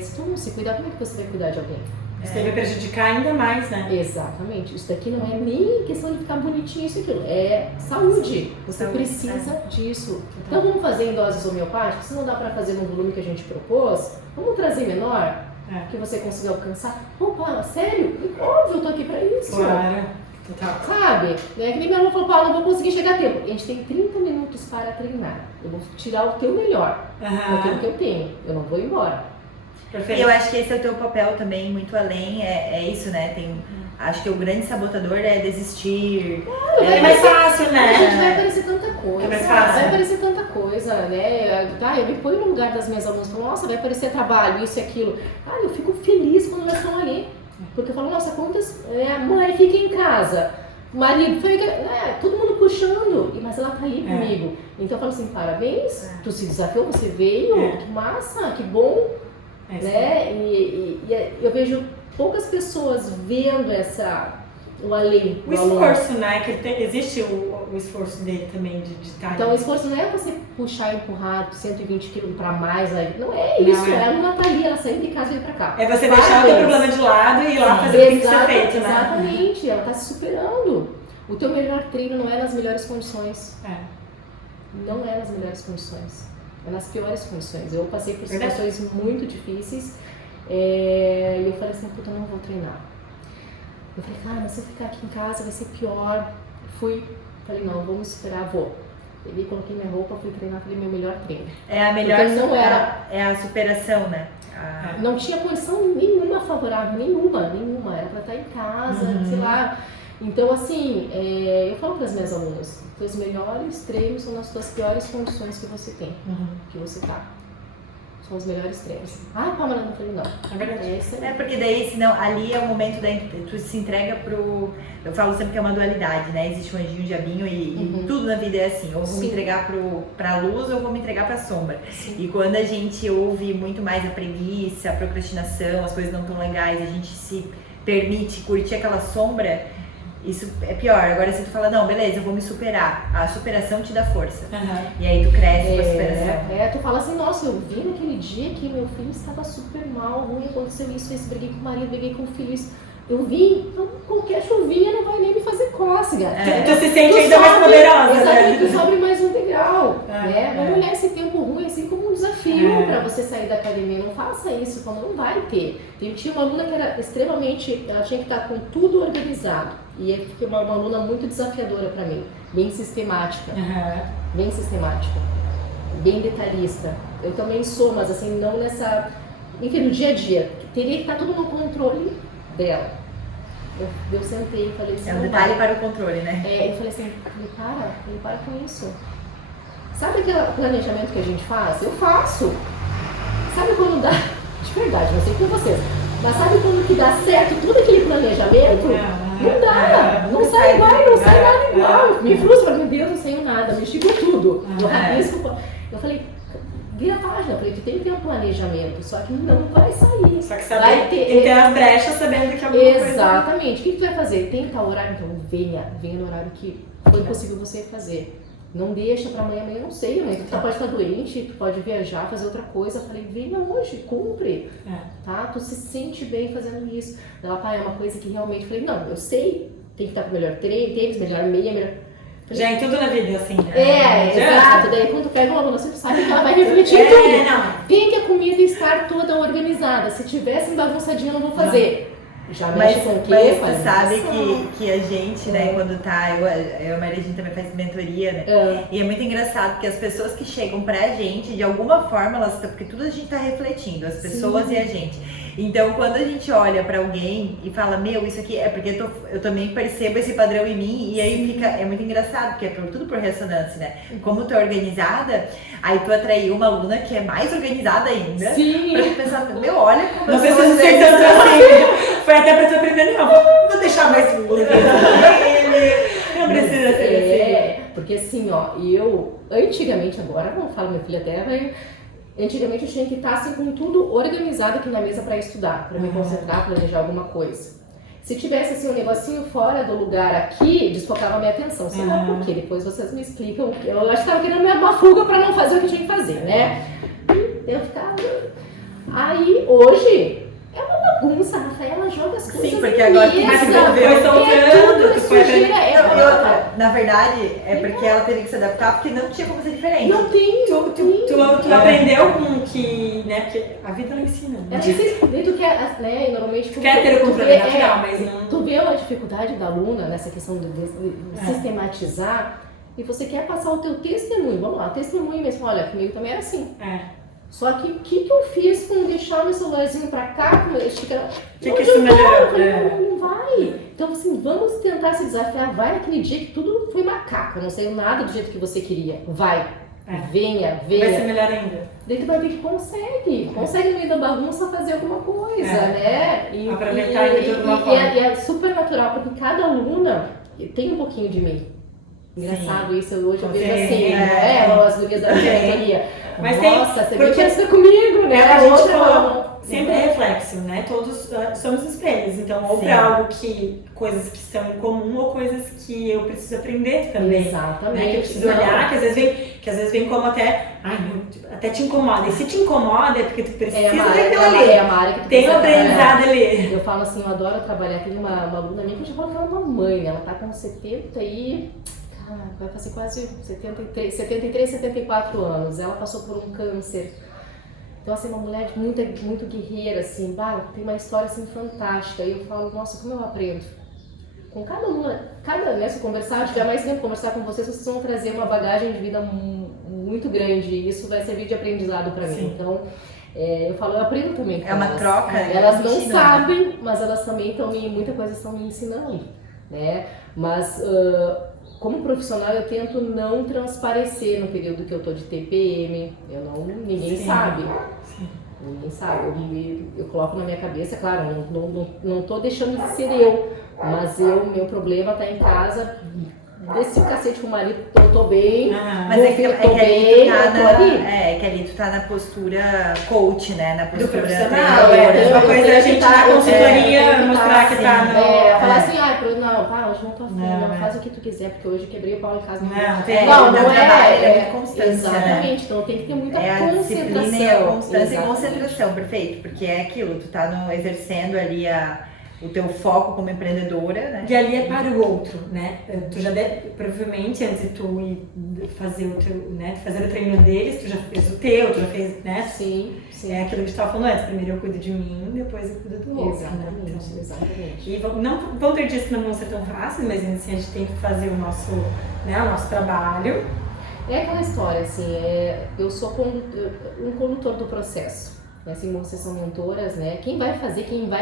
Se tu não se cuidar, como é que você vai cuidar de alguém? Isso deve prejudicar ainda mais, né? Exatamente. Isso daqui não é nem questão de ficar bonitinho isso e aquilo. É saúde. Você precisa disso. Então vamos fazer em doses homeopáticas? Se não dá pra fazer no volume que a gente propôs, vamos trazer menor? Que você consiga alcançar. Opa, sério? Óbvio, eu tô aqui pra isso. Claro. Total. Sabe? Né? Que nem minha aluna falou, Paula, eu vou conseguir chegar a tempo. A gente tem 30 minutos para treinar. Eu vou tirar o teu melhor. Aquilo que eu tenho. Eu não vou embora. Perfeito. E eu acho que esse é o teu papel também, muito além, é isso, né? Acho que o grande sabotador é desistir. É mais fácil, né? A gente vai aparecer tanta coisa. É mais fácil. Vai aparecer tanta coisa, né? Eu me ponho no lugar das minhas alunas e falo, nossa, vai aparecer trabalho, isso e aquilo. Eu fico feliz quando elas estão ali. Porque eu falo, nossa, quantas. Mãe, fica em casa. Marido, todo mundo puxando, mas ela tá ali comigo. Então eu falo assim, parabéns, tu se desafiou, você veio, que massa, que bom, né? E eu vejo poucas pessoas vendo o além. O esforço, né? Que existe o esforço dele também de estar. Então o esforço não é você puxar e empurrar 120 quilos pra mais, aí. Não é isso, ela não tá ali, ela saiu de casa e veio pra cá. É você deixar o teu problema de lado e ir lá fazer o que tem que ser feito, né? Exatamente, ela tá se superando. O teu melhor treino não é nas melhores condições. Não é nas melhores condições. É nas piores condições. Eu passei por situações muito difíceis e eu falei assim, puta, eu não vou treinar. Eu falei, cara, mas se eu ficar aqui em casa vai ser pior. Falei, não, vamos esperar, vou. Peguei, coloquei minha roupa, fui treinar, falei, meu melhor treino. É a melhor, é a superação, né? Não tinha condição nenhuma favorável, nenhuma. Era pra estar em casa, sei lá. Então, assim, eu falo para as minhas alunas, os melhores treinos são nas suas piores condições que você tem, que você tá. São os melhores treinos. Pamela, não falei não. É verdade. Porque daí, senão, ali é o momento da tu se entrega pro... Eu falo sempre que é uma dualidade, né? Existe um anjinho, um diabinho e tudo na vida é assim. Ou vou me entregar pra luz ou vou me entregar pra sombra. Sim. E quando a gente ouve muito mais a preguiça, a procrastinação, as coisas não tão legais, a gente se permite curtir aquela sombra, isso é pior. Agora se tu fala, não, beleza, eu vou me superar. A superação te dá força. E aí tu cresce com a superação. Tu fala assim, nossa, eu vi naquele dia que meu filho estava super mal, ruim, aconteceu isso, briguei com o marido, briguei com o filho, isso. Eu vi, então qualquer chuvinha não vai nem me fazer cócega. Tu se sente ainda mais poderosa, exatamente, tu sobe mais um degrau. Não olhar esse tempo ruim assim como um desafio para você sair da academia. Não faça isso quando não vai ter. Eu tinha uma aluna que era extremamente, ela tinha que estar com tudo organizado. E foi uma aluna muito desafiadora para mim, bem sistemática, bem sistemática, bem detalhista. Eu também sou, mas assim, não nessa... Enfim, no dia a dia, teria que estar tudo no controle dela. Eu sentei e falei assim... É um detalhe para o controle, né? Eu falei assim, para com isso. Sabe aquele planejamento que a gente faz? Eu faço. Sabe quando dá... De verdade, não sei com vocês. Mas sabe quando que dá certo todo aquele planejamento? Não dá, não sai igual, não sai nada igual. Me frustra, meu Deus, não sei nada, mexi com tudo. Eu rabisco. Eu falei, vira a página, eu falei, tu tem que ter um planejamento, só que não vai sair. Só que tem que ter as brechas sabendo que alguma coisa... Exatamente. O que tu vai fazer? Tem tal horário, então venha no horário que foi possível você fazer. Não deixa pra amanhã eu não sei, né? Tu pode estar doente, tu pode viajar, fazer outra coisa. Eu falei, venha hoje, cumpre, tá? Tu se sente bem fazendo isso. Ela, pai, é uma coisa que realmente... Eu falei, não, eu sei, tem que estar com o melhor tênis, melhor meia, melhor... Já em tudo na vida, assim, né? Exato. Daí quando tu pega uma aluna, você sabe que ela vai refletir tudo. Não. Tem que a comida estar toda organizada. Se tivesse bagunçadinha, eu não vou fazer. Já mexe com o quê? Mas tu sabe que a gente, né, quando tá... Eu e a Maria, a gente também faz mentoria, né? E é muito engraçado, porque as pessoas que chegam pra gente, de alguma forma, elas... Porque tudo a gente tá refletindo, as pessoas e a gente. Então, quando a gente olha pra alguém e fala, meu, isso aqui é porque eu também percebo esse padrão em mim, e aí fica, é muito engraçado, porque é tudo por ressonância, né? Como tu é organizada, aí tu atraiu uma aluna que é mais organizada ainda. Sim. Pra tu pensar, meu, olha como não precisa ser tanto assim. Foi até pra tu aprender, não, vou deixar mais leveza. Não precisa ser assim. Porque assim, eu, antigamente, agora não falo, minha filha até vai... Antigamente eu tinha que estar assim com tudo organizado aqui na mesa para estudar, para me concentrar, planejar alguma coisa. Se tivesse assim um negocinho fora do lugar aqui, desfocava a minha atenção. Sei lá por quê, depois vocês me explicam. Eu acho que estava querendo me dar uma fuga para não fazer o que tinha que fazer, né? E eu ficava... Aí, hoje... É uma bagunça, a Rafaela joga as coisas. Sim, porque agora tu foi soltando, tu foi na verdade, é porque ela teve que se adaptar, porque não tinha como ser diferente. Não tem. Tu aprendeu com que, né, porque a vida não ensina. Ela ensina, tu quer, né, normalmente... Tu quer ter o controle natural, mas não... Tu vê a dificuldade da aluna nessa questão de sistematizar, e você quer passar o teu testemunho. Vamos lá, testemunho mesmo. Olha, comigo também era assim. Só que o que eu fiz com deixar meu celularzinho pra cá, com esticar... que isso melhorou? Não vai. Então, assim, vamos tentar se desafiar. Vai naquele dia que tudo foi macaco, não saiu nada do jeito que você queria. Vai. Venha. Vai ser melhor ainda. Daí tu vai ver que consegue. Consegue no meio da bagunça fazer alguma coisa, né? Aproveitar de alguma forma. E é super natural, porque cada aluna tem um pouquinho de mim. Engraçado isso, hoje eu vejo Sim, assim, as gurias da diretoria. Mas Nossa, você porque viu que isso comigo, né? a gente outra falou, sempre é reflexo, né? Todos somos espelhos, então ou pra algo coisas que estão em comum ou coisas que eu preciso aprender também. Exatamente. Né? Que eu preciso olhar, que às vezes vem como até te incomoda. E se te incomoda é porque tu precisa daquilo ali. É uma área que tu tem um precisa, aprendizado ali. Eu falo assim, eu adoro trabalhar. Tem uma aluna minha que eu já falo que ela é uma mãe, né? Ela tá com 70 e... vai fazer quase 73, 74 anos. Ela passou por um câncer. Então, assim, uma mulher muito guerreira, assim, tem uma história, assim, fantástica. E eu falo, nossa, como eu aprendo. Com cada aluna, né, se eu conversar, tiver mais tempo conversar com vocês vão trazer uma bagagem de vida muito grande. E isso vai servir de aprendizado para mim. Então, eu falo, eu aprendo também com uma elas. troca. Elas não sabem, mas elas também muita coisa estão me ensinando, né? Mas... como profissional, eu tento não transparecer no período que eu tô de TPM. Ninguém sabe. Sim. Ninguém sabe. Eu coloco na minha cabeça, claro, não tô deixando de ser eu. Mas meu problema tá em casa. Desse cacete com o marido, eu tô bem. Mas que ali tu tá na postura coach, né? Na postura do profissional. Uma coisa é a gente na consultoria mostrar que tá no... falar assim, hoje não tô afim, não faz o que tu quiser, porque hoje eu quebrei o pau em casa. Não é muita constância, exatamente, né? então tem que ter muita concentração. concentração. É a constância e concentração, perfeito, porque é aquilo, tu tá exercendo ali o teu foco como empreendedora, né? E ali é para o outro, né? Tu já provavelmente, antes de tu ir fazer o teu, né? Fazer o treino deles, tu já fez o teu, tu já fez, né? Sim. É aquilo que a gente estava falando antes. Primeiro eu cuido de mim, depois eu cuido do outro. Exatamente, né? Então, exatamente. E vão ter dias que não vão ser tão fáceis, mas assim, a gente tem que fazer o nosso trabalho. É aquela história, assim, eu sou um condutor do processo. Assim, vocês são mentoras, né? Quem vai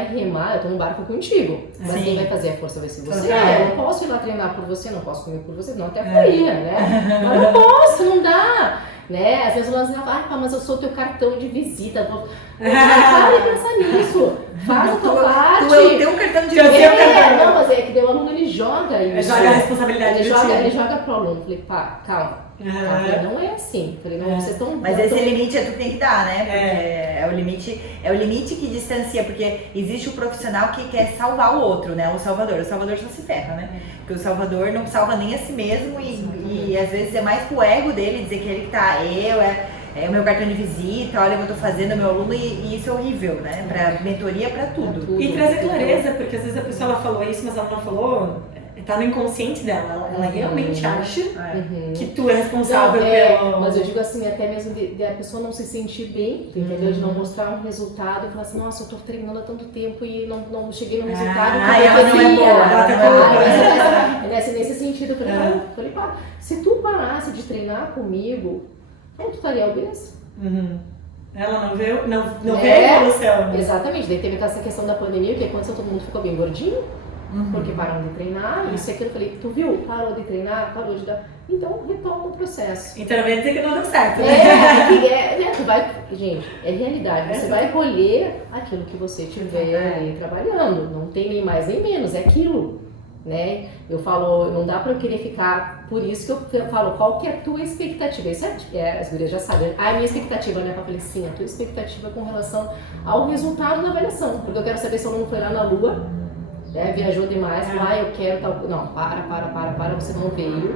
remar, eu tô no barco contigo. Mas quem vai fazer a força vai ser você. Eu não posso ir lá treinar por você, não posso comer por você, não, até faria, né? Mas não posso, não dá. Né? Às vezes elas dizem, mas eu sou teu cartão de visita. Para de pensar nisso. Faz a tua parte. Tu é o teu cartão de visita. Não, mas é que o aluno ele joga isso. Joga a responsabilidade ele joga pro aluno. Falei, pá, calma. Não é assim. Falei, não, vocês estão. Mas esse limite é tu que tem que dar, né? Porque é o limite que distancia, porque existe o profissional que quer salvar o outro, né? O salvador só se ferra, né? Porque o salvador não salva nem a si mesmo e às vezes é mais pro ego dele dizer que ele que tá, é o meu cartão de visita, olha o que eu tô fazendo, o meu aluno, e isso é horrível, né? Pra mentoria, pra tudo. E trazer clareza, porque às vezes a pessoa ela falou isso, mas ela não falou, tá no inconsciente dela, ela realmente acha que tu é responsável pelo... Mas eu digo assim, até mesmo de a pessoa não se sentir bem, entendeu? De não mostrar um resultado e falar assim, nossa, eu tô treinando há tanto tempo e não cheguei no resultado. Ela não é boa, ela não é boa. Nesse sentido, eu falei, pá, se tu parasse de treinar comigo, tu estaria obesa. Ela não vê a evolução. Exatamente, daí teve essa questão da pandemia, que aconteceu, todo mundo ficou bem gordinho. Porque pararam de treinar, isso e aquilo. Eu falei, tu viu? Parou de treinar, parou de dar. Então, retoma o processo. Então não vai dizer que não deu certo, né? Tu vai. Gente, é realidade. Você vai colher aquilo que você tiver ali trabalhando. Não tem nem mais nem menos, é aquilo. Né? Eu falo, não dá pra eu querer ficar. Por isso que eu falo, qual que é a tua expectativa? Isso as gurias já sabem. A minha expectativa, né? Eu falei, sim, a tua expectativa com relação ao resultado da avaliação. Porque eu quero saber se o aluno foi lá na Lua. Viajou demais, eu quero tal. Não, para, você não veio.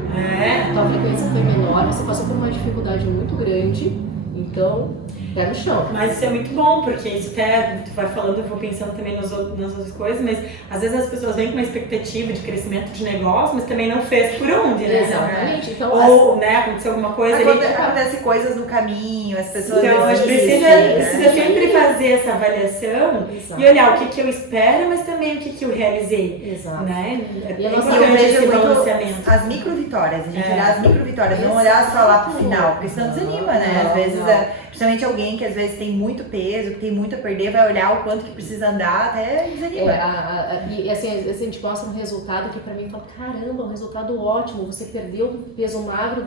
Tua frequência foi menor, você passou por uma dificuldade muito grande, então, pé no chão. Mas isso é muito bom, porque isso até, tu vai falando, eu vou pensando também nas outras coisas, mas às vezes as pessoas vêm com uma expectativa de crescimento de negócio, mas também não fez por onde, né? Exatamente. Então, ou, aconteceu alguma coisa ali. Acontece coisas no caminho, as pessoas... Então, a gente precisa sempre fazer essa avaliação e olhar o que eu espero, mas também o que eu realizei. Exato. Né? E eu vejo muito as micro-vitórias, a gente olhar as micro-vitórias, não olhar só lá pro final, porque senão desanima, né? Às vezes, principalmente alguém que às vezes tem muito peso, que tem muito a perder, vai olhar o quanto que precisa andar, até desanima. E assim, às vezes a gente mostra um resultado que pra mim fala, caramba, um resultado ótimo, você perdeu peso magro,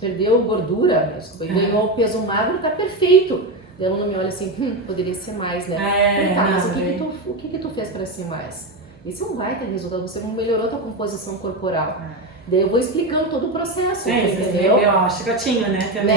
perdeu gordura, ganhou peso magro, tá perfeito. E ela não me olha assim, poderia ser mais, né? Mas o que tu fez pra ser mais? Esse não vai ter resultado, você não melhorou tua composição corporal. Daí eu vou explicando todo o processo, entendeu? Eu acho chicotinho, né? Também.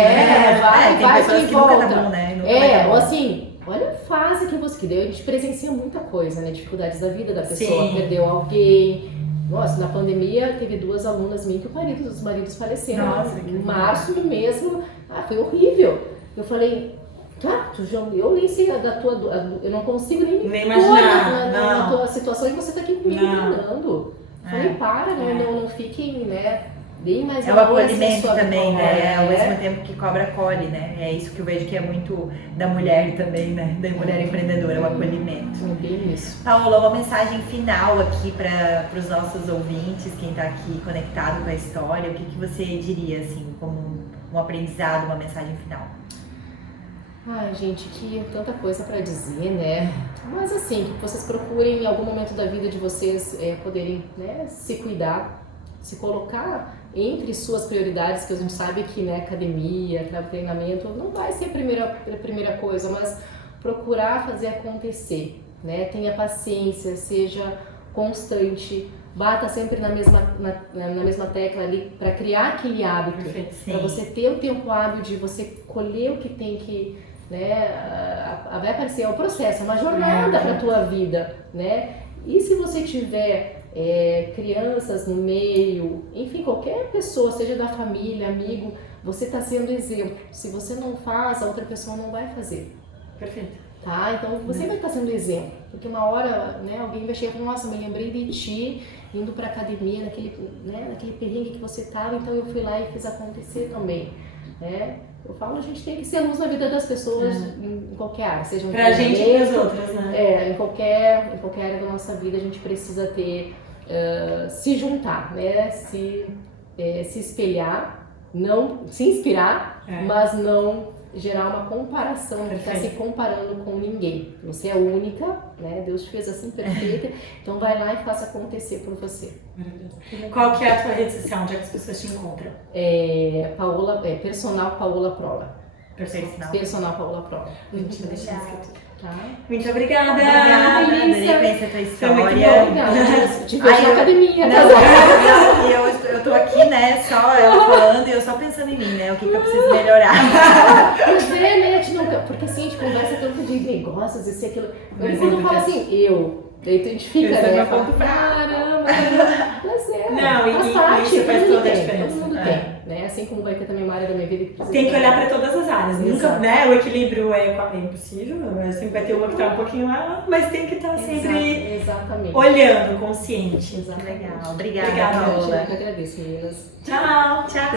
Vai, tem pessoas que que nunca volta. tá bom, né? Nunca vai tá É, bom. ou assim, olha a fase que você deu, a gente presencia muita coisa, né? Dificuldades da vida da pessoa, Sim. perdeu alguém. Nossa, na pandemia teve 2 alunas minhas que os maridos faleceram. Nossa, que Em março mesmo, foi horrível. Eu falei, tá, eu nem sei eu não consigo nem imaginar na tua situação e você tá aqui comigo treinando. Falei, para, não fiquem, né? Deem mais É o valor, assim, acolhimento à sua também, vitória, né? Ao mesmo tempo que cobra, acolhe, né? É isso que eu vejo que é muito da mulher também, né? Da mulher empreendedora, o acolhimento. Bem isso. Paola, uma mensagem final aqui para os nossos ouvintes, quem está aqui conectado com a história, o que você diria, assim, como um aprendizado, uma mensagem final? Ai, gente, que tanta coisa para dizer, né? Mas assim, que vocês procurem em algum momento da vida de vocês poderem, né, se cuidar, se colocar entre suas prioridades, que a gente sabe que, né, academia, treinamento não vai ser a primeira coisa, mas procurar fazer acontecer, né? Tenha paciência, seja constante, bata sempre na mesma tecla ali para criar aquele hábito, para você ter o tempo hábil de você colher o que tem que, né? Vai aparecer, é o processo, é uma jornada para a tua vida, né? E se você tiver crianças no meio, enfim, qualquer pessoa, seja da família, amigo, você está sendo exemplo. Se você não faz, a outra pessoa não vai fazer. Perfeito. Tá? Então você vai estar sendo exemplo, porque uma hora, né, alguém vai chegar e falar, nossa, me lembrei de ti indo para academia, naquele perrengue que você estava, então eu fui lá e fiz acontecer também, né? Eu falo, a gente tem que ser luz na vida das pessoas em qualquer área, seja pra gente e pras outras, né? Em qualquer área da nossa vida a gente precisa ter, se juntar, né? Se espelhar, não se inspirar, mas não gerar uma comparação, de estar se comparando com ninguém. Você é única, né? Deus te fez assim perfeita, então vai lá e faça acontecer por você. Qual que é a tua rede social? Onde é que as pessoas te encontram? Personal Paola Prola. Personal Paola Prola. Gente, vou deixar escrito. Tá? Muito obrigada! Adorei conhecer a tua história. Obrigada. Te vejo na academia. E eu tô aqui, né, só falando e eu só pensando em mim, né, o que eu preciso melhorar. Pois é, né, porque assim, a gente conversa tanto de negócios, isso e aquilo. Quando eu falo assim, daí tu identifica, né? Caramba, mas isso faz toda a diferença. Todo mundo tem, né? Assim como vai ter também uma área da minha vida que precisa. Tem que olhar para todas as áreas. Nunca, né? O equilíbrio é impossível, sempre vai ter uma que tá um pouquinho lá, mas tem que estar sempre olhando, consciente. Exatamente. Legal. Obrigada, Paola. Eu que agradeço, meninas. Tchau. Tchau.